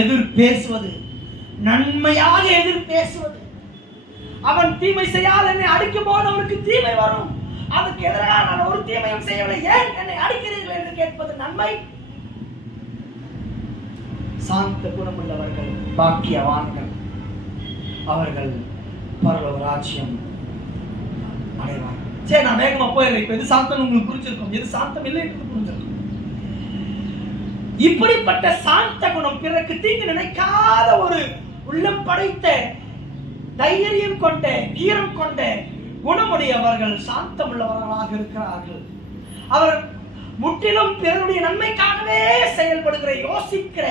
எதிர் பேசுவது, நன்மையாக எதிர் பேசுவது. அவன் தீமை செய்யாத என்னை அடிக்கும் போது அவனுக்கு தீமை வரும், அதுக்கு எதிராக நான் ஒரு தீமையும் செய்யவில்லை, ஏன் என்னை அடிக்கிறீர்கள் என்று கேட்பது நன்மை. சாந்த குணமுள்ளவர்கள் பாக்கியவான்கள், அவர்கள் பரலோக ராஜ்யம் அடைவார்கள். சரி, நான் வேகமா போயிடுறேன். இப்ப எது சாந்தம் உங்களுக்கு புரிஞ்சிருக்கும், எது சாந்தம் இல்லை என்று புரிஞ்சிருக்கும். இப்படிப்பட்ட சாந்த குணம், பிறகு தீங்கு நினைக்காத ஒரு உள்ளம் படைத்த தைரியம் கொண்ட வீரம் கொண்ட குணமுடையவர்கள் சாந்தம் உள்ளவர்களாக இருக்கிறார்கள். அவர் முற்றிலும் பிறருடைய நன்மைக்காகவே செயல்படுகிற, யோசிக்கிற,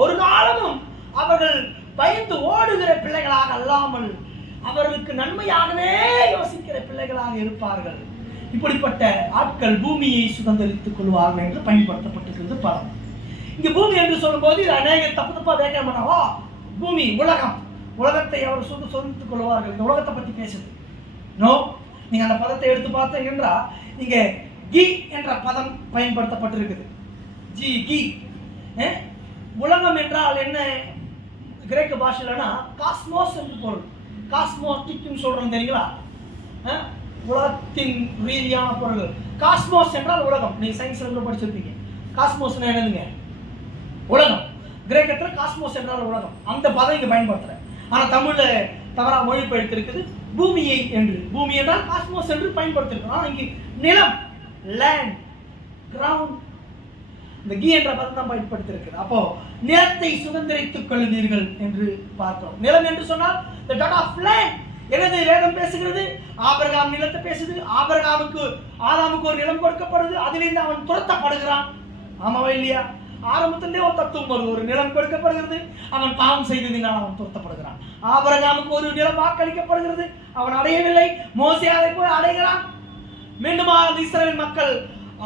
ஒரு காலமும் அவர்கள் பயந்து ஓடுகிற பிள்ளைகளாக அல்லாமல் அவர்களுக்கு நன்மையாகவே யோசிக்கிற பிள்ளைகளாக இருப்பார்கள். இப்படிப்பட்ட ஆட்கள் பூமியை சுதந்திரித்துக் கொள்வார்கள் என்று பயன்படுத்தப்பட்டிருக்கிறது பலம். இங்க பூமி என்று சொல்லும் போது அநேக தப்பா வியாக்கியம் பண்ணவா, பூமி உலகம், உலகத்தை அவர் சுதந்திரித்துக் கொள்வார்கள், இந்த உலகத்தை பத்தி பேசுது. நோ, நீங்க அந்த பதத்தை எடுத்து பார்த்தீங்கன்னா இங்க கி என்ற பதம் பயன்படுத்தப்பட்டிருக்குது. ஜி கி. உலகம் என்றால் என்ன கிரேக்க பாஷையிலனா காஸ்மோஸ் என்று பொருள். காஸ்மோட்டிக்னு சொல்றோம் தெரியுங்களா, உலகத்தின் ரீதியான பொருள்கள். காஸ்மோஸ் என்றால் உலகம். நீங்க சயின்ஸ்ல படிச்சிருப்பீங்க. காஸ்மோஸ்னா என்னதுங்க? உலகம். கிரேக்கத்துல காஸ்மோஸ் என்றால் உலகம். அந்த பதம் இங்க பயன்படுத்துற. ஆனா தமிழ்ல தவறா மொழிபெயர்த்து இருக்குது பூமியை என்று. பூமி என்றால் காஸ்மோஸ் என்று பயன்படுத்திருக்கோம். ஆனா இங்கு நிலம், லேண்ட், கிரவுண்ட், இந்த கி என்ற பதம் தான் பயன்படுத்திருக்கு. அப்போ நிலத்தை சுதந்திரித்துக் கொள்வீர்கள் என்று பார்த்தோம். நிலம் என்று சொன்னால் the dot of land. எனது வேதம் பேசுகிறது, ஆபிரகாம் நிலத்தை பேசுது. ஆதாமுக்கு ஒரு நிலம் கொடுக்கப்படுது, அதிலிருந்து அவன் துரத்தப்படுகிறான். ஆமாவா இல்லையா? ஆரம்பத்திலே ஒரு தத்துவம் வருது, ஒரு நிலம் கொடுக்கப்படுகிறது, அவன் பாவம் செய்ததினால் அவன் துரத்தப்படுகிறான். ஆபிரகாமுக்கு ஒரு நிலம் வாக்களிக்கப்படுகிறது, அவன் அடையவில்லை, மோசே அதை போய் அடைகிறான். மீண்டும் இஸ்ரவேல் மக்கள்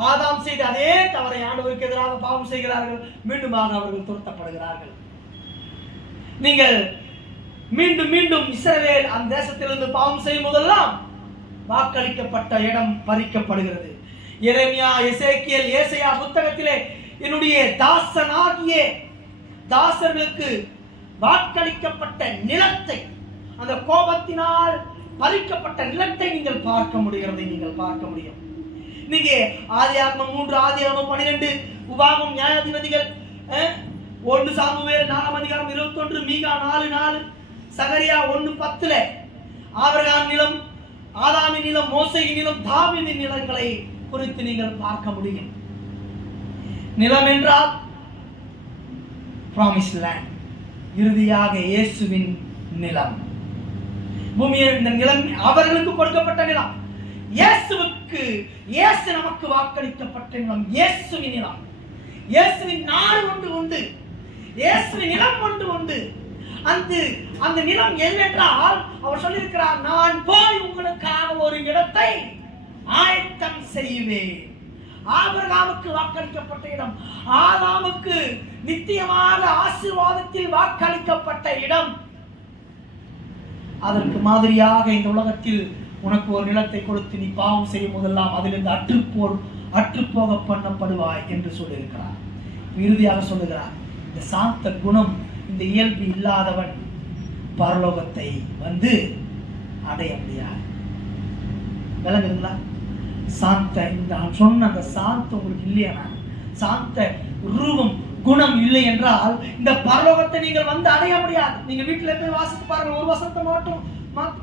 ஆதாம் செய்த அதே தவறை ஆண்டவருக்கு எதிராக பாவம் செய்கிறார்கள், மீண்டுமாக அவர்கள் துரத்தப்படுகிறார்கள். நீங்கள் மீண்டும் மீண்டும் இஸ்ரவேல் அந்த தேசத்திலிருந்து பாவம் செய்யும் போதெல்லாம் வாக்களிக்கப்பட்ட இடம் பறிக்கப்படுகிறது. எரேமியா, எசேக்கியேல், ஏசாயா புத்தகத்திலே என்னுடைய தாசனாகிய தாசர்களுக்கு வாக்களிக்கப்பட்ட நிலத்தை, அந்த கோபத்தினால் பறிக்கப்பட்ட நிலத்தை நீங்கள் பார்க்க முடியும். நீங்க ஆதியாகமம் 3, ஆதியாகமம் 12, உபாகமம், நியாயாதிபதிகள் 1 சாமுவேல் 4 அதிகாரம் 21, மீகா 4:4, சகரியா 1:10 ஆபிரகாம் நிலம், ஆதாமின் நிலம், மோசேயின் நிலம், தாவீதின் நிலங்களை குறித்து நீங்கள் பார்க்க முடியும். நிலம் என்றால் promised land, இறுதியாக இயேசுவின் நிலம். பூமியின் இந்த நிலம் அவர்களுக்கு கொடுக்கப்பட்ட நிலம். இயேசு நமக்கு வாக்களிக்கப்பட்ட நிலம், இயேசுவின் நிலம். இயேசுவின் நாடு ஒன்று உண்டு, இயேசுவின் நிலம் ஒன்று உண்டு. அந்த நிலம் என்னென்றால் அவர் சொல்லியிருக்கிறார், நான் போய் உங்களுக்காக ஒரு இடத்தை ஆயத்தம் செய்வேன். ஆபிரகாமுக்கு வாக்களிக்கப்பட்ட இடம், ஆதாமுக்கு நித்தியமாக ஆசீர்வாதத்தில் வாக்களிக்கப்பட்ட இடம். அதற்கு மாதிரியாக இந்த உலகத்தில் உனக்கு ஒரு நிலத்தை கொடுத்து நீ பாவம் செய்யும் போதெல்லாம் அதிலிருந்து அற்றுப்போக பண்ணப்படுவாய் என்று சொல்லியிருக்கிறார். இறுதியாக சொல்லுகிறார், இந்த சாந்த குணம், இந்த இயல்பு இல்லாதவன் பரலோகத்தை வந்து அடைய முடியாது. விளங்குதுங்களா? சாந்த, நான் சொன்ன அந்த சாந்தம் உங்களுக்கு இல்லையா, சாந்த ரூபம் குணம் இல்லை என்றால் இந்த பரலோகத்தை நீங்கள் வந்து அடைய முடியாது. நீங்க வீட்டில் போய் வாசித்து பாருங்க, ஒரு வசனத்தை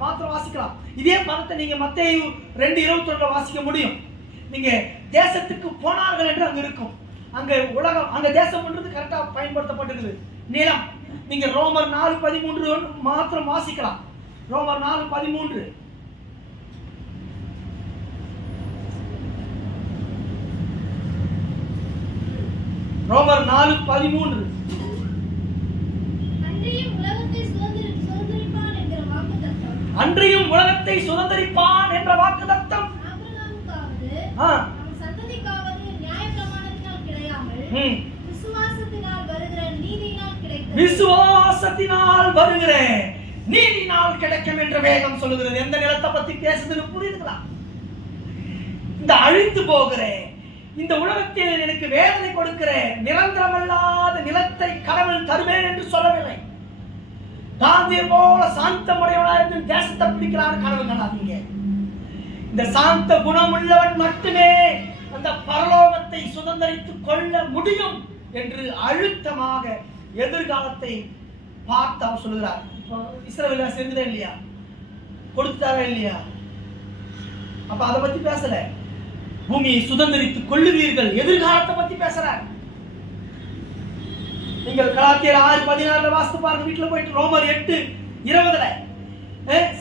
மாத்திரம் வாசிக்கலாம். இதே பதத்தை நீங்க மத்தேயு 2:21 வாசிக்க முடியும். நீங்க தேசத்துக்கு போனார்கள் என்று அங்க இருக்கும். அங்க உலகம், அங்க தேசம் என்றது கரெக்டா பயன்படுத்தப்பட்டிருக்குது. நிலம் நீங்க ரோமர் 4:13 மாத்திரம் வாசிக்கலாம். ரோமர் 4:13 ரோமர் 4:13 அன்றியும் உலகத்தை சுதந்தரிப்பான் என்ற வாக்குத்தத்தம் விசுவாசத்தினால் வருகிற நீதியினால் கிடைக்கும் என்று வேதம் சொல்லுகிறது. எந்த நிலத்தை பத்தி பேசுதுன்னு புரியுதுங்களா? இந்த அழிந்து போகிற இந்த உலகத்தில் எனக்கு வேதனை கொடுக்கிற நிரந்தரமல்லாத நிலத்தை கடவுள் தருவேன் என்று சொல்லவில்லை. காந்தியை போல சாந்தமுடையவனாக தேசத்தை பிடிக்கிறான் கனவு காணாதீங்க. இந்த சாந்த குணம் உள்ளவன் மட்டுமே அந்த பரலோகத்தை சுதந்திரித்துக் கொள்ள முடியும் என்று அழுத்தமாக எதிர்காலத்தை பார்த்து அவர் சொல்லுகிறார். இஸ்ரவேல செஞ்சதே இல்லையா, கொடுத்தாரா இல்லையா? அப்ப அதை பத்தி பேசல, பூமியை சுதந்திரித்துக் கொள்ளுவீர்கள் எதிர்காலத்தை பத்தி பேசுறார். நீங்கள் கலாத்தியர் 6:16 வாசித்து பாருங்க. வீட்டுல போயிட்டு ரோமர் 8:20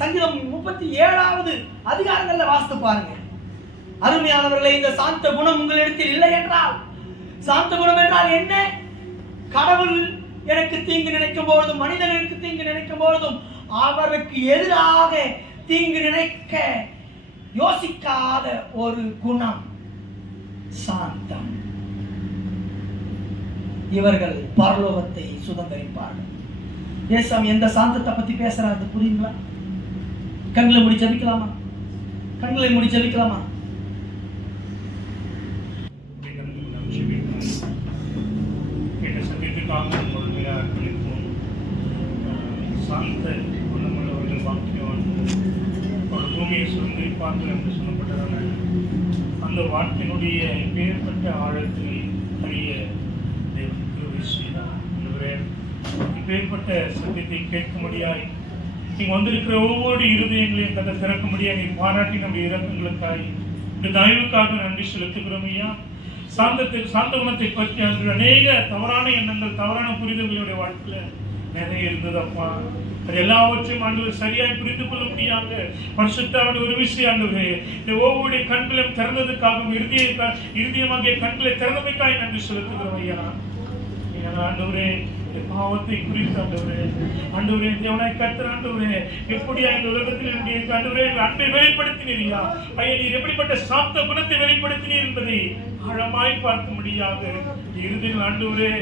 சங்கீதம் 37வது அதிகாரங்கள்ல வாசித்து பாருங்க. அருமையானவர்களே, இந்த சாந்த குணம் உங்களிடத்தில் இல்லை என்றால், சாந்த குணம் என்றால் என்ன? கடவுள் எனக்கு தீங்கு நினைக்கும் பொழுதும், மனிதனுக்கு தீங்கு நினைக்கும் பொழுதும் அவருக்கு எதிராக தீங்கு நினைக்க யோசிக்காத ஒரு குணம் சாந்தம். இவர்கள் பரலோகத்தை சுதந்திரிப்பார்கள். ஏசாமி எந்த சாந்தத்தை பத்தி பேசுறாரு புரியுங்களா? கண்களை மூடி ஜெபிக்கலாமா? கண்களை மூடி ஜெபிக்கலாமா? சாந்த குணமுள்ளவர்கள் வாக்கியவான் ஒரு பூமியை சுதந்திரிப்பார்கள் என்று சொல்லப்பட்டதான அந்த வாக்கினுடைய பேர்பட்ட ஆழத்தில் அறிய தேவனுக்கு விஷயம். இப்பேற்பட்ட சத்தியத்தை கேட்கும்படியாய் நீ வந்திருக்கிற ஒவ்வொரு இருதயங்களையும் கதை திறக்கும்படியா நீ பாராட்டி நம்முடைய இறக்கங்களுக்காய் இந்த தயவுக்காக நன்றி செலுத்துகிறோம் ஐயா. சாந்த குணத்தை பற்றி அன்று அநேக தவறான எண்ணங்கள், தவறான புரிதல்களுடைய வாழ்க்கையில நிறைய இருந்ததப்பா. அது எல்லாவற்றையும் ஆண்டவர் சரியாய் புரிந்து கொள்ள முடியாத பரிசுத்தாவின் ஒரு விஷயம் ஆண்டவரே, இந்த ஒவ்வொரு கண்களையும் திறந்ததுக்காகவும் இருதயமாகிய கண்களை திறந்தமைக்காய் நன்றி செலுத்துகிறோம் ஐயா. ஆண்டவரே பாவத்தை குறித்து ஆண்டவரே தேவனாய் கர்த்தர் ஆண்டவரே எப்படியா இந்த உலகத்தில் ஆண்டவரே அன்பை வெளிப்படுத்தினீரியா ஐயா, நீர் எப்படிப்பட்ட சாந்த குணத்தை வெளிப்படுத்தினீர் என்பதை ஆழமாய் பார்க்க முடியாது இறுதியில் ஆண்டவரே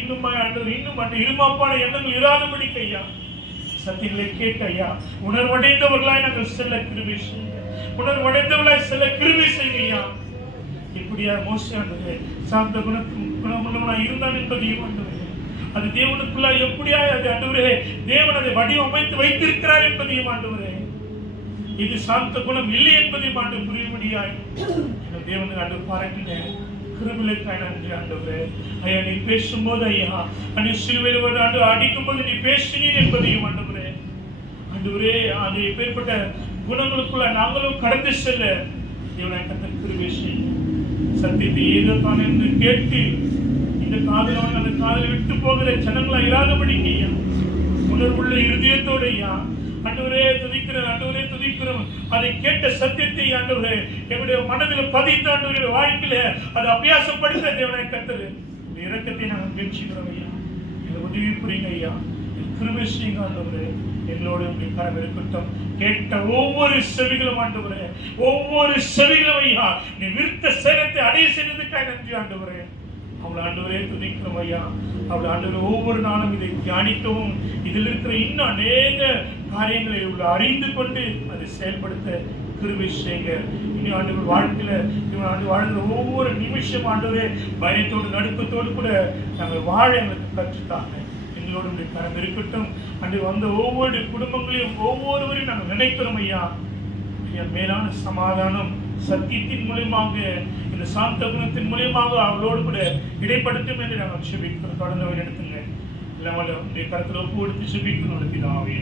இன்னும் இருமாப்பான எண்ணங்கள் இராதபடி ஐயா சத்தியங்களை கேட்க ஐயா உணர்வடைந்தவர்களாய் நாங்கள் செல்ல கிருபை செய்ய, உணர்வடைந்தவர்களாய் செல்ல கிருபை செய்ய ஐயா. இப்படியா மோசே ஆண்டவரே சாந்த குணமுள்ளவனாய் இருந்தான் என்பதையும் ஆண்டவரே அது தேவனுக்குள்ள எப்படியா அது ஆண்டவரே தேவன் அதை வடிவமைத்து வைத்திருக்கிறார் என்பதையும் ஆண்டவரே இது சாந்த குணம் இல்லை என்பதையும் ஆண்டு புரியும்படியாய் தேவன் ஆண்டு பாராட்டினேன். கிருபைக்காய் நன்றி ஆண்டவரே. ஐயா நீ பேசும்போது ஐயா நீ சிலுவையில் ஒரு ஆண்டு அடிக்கும் போது நீ பேசினீர் என்பதையும் ஆண்டவரே அது எப்பேற்பட்ட குணங்களுக்குள்ள நாங்களும் கடந்து செல்ல தேவனாய் கர்த்தர் கிருபை செய்யும். சத்தியத்தை ஏதோ தான் என்று கேட்டு இந்த காதலவன் அந்த காதலை விட்டு போகிற ஜனங்களா இராதபடி ஐயா உணர்வுள்ள இருதயத்தோட ஐயா ஆண்டவரே துதிக்கிறோம் அதை கேட்ட சத்தியத்தை ஆண்டவரே எங்களுடைய மனதில் பதிந்த ஆண்டவருடைய வாழ்க்கையில அதை அபியாசப்படுத்த தேவனாய் கர்த்தர் இரக்கத்தை நாங்கள் பேச்சுக்கிறோம் ஐயா. எங்களை உதவி புரியுங்க ஐயா. கிருபை செய்யுங்க ஆண்டவரே. எங்களோடு கரம் இருக்கட்டும். கேட்ட ஒவ்வொரு செவிகளும் ஆண்டவரே ஒவ்வொரு செவிகளும் ஐயா நீ விருத்த சேரத்தை அடைய செய்ததுக்காக நன்றி ஆண்டவரே. அவள் ஆண்டவரே துதிக்கிறோம் ஐயா. அவள் ஆண்டவரே ஒவ்வொரு நாளும் இதை தியானிக்கவும் இதில் இருக்கிற இன்னும் அநேக காரியங்களை அறிந்து கொண்டு அதை செயல்படுத்த கிருபை செய்யுங்க. இனி ஆண்டவர் வாழ்க்கையில வாழ்கிற ஒவ்வொரு நிமிஷம் ஆண்டவரே பயத்தோடு நடுக்கத்தோடு கூட நாங்கள் வாழ எங்களுக்கு கற்றுத்தாங்க. எங்களோடு கரம் இருக்கட்டும். அன்று வந்த ஒவ்வொரு குடும்பங்களையும் ஒவ்வொருவரையும் நாங்கள் நினைக்கிறோம் ஐயா. மேலான சமாதானம் சத்தியத்தின் மூலியமாக இந்த சாந்த குணத்தின் மூலியமாக அவளோடு கூட இடைப்படுத்தும் என்று நாங்கள் செபிக்கிறோம். தொடர்ந்து எடுத்துங்க இல்லாமல் உடைய கருத்தில் ஒப்பு கொடுத்து செபிக்கணும் பிதாவே.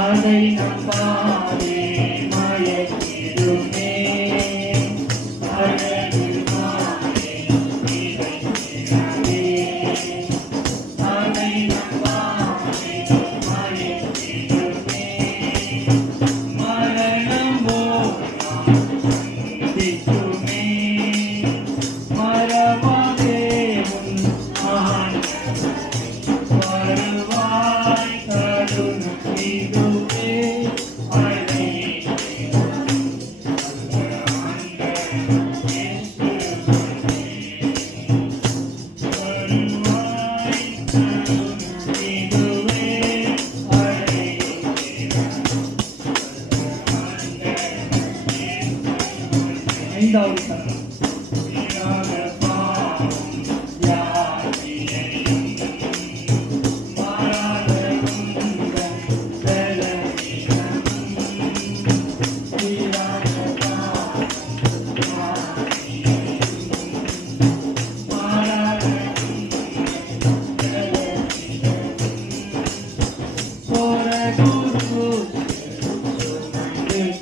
Amen.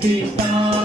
கீர்த்தனா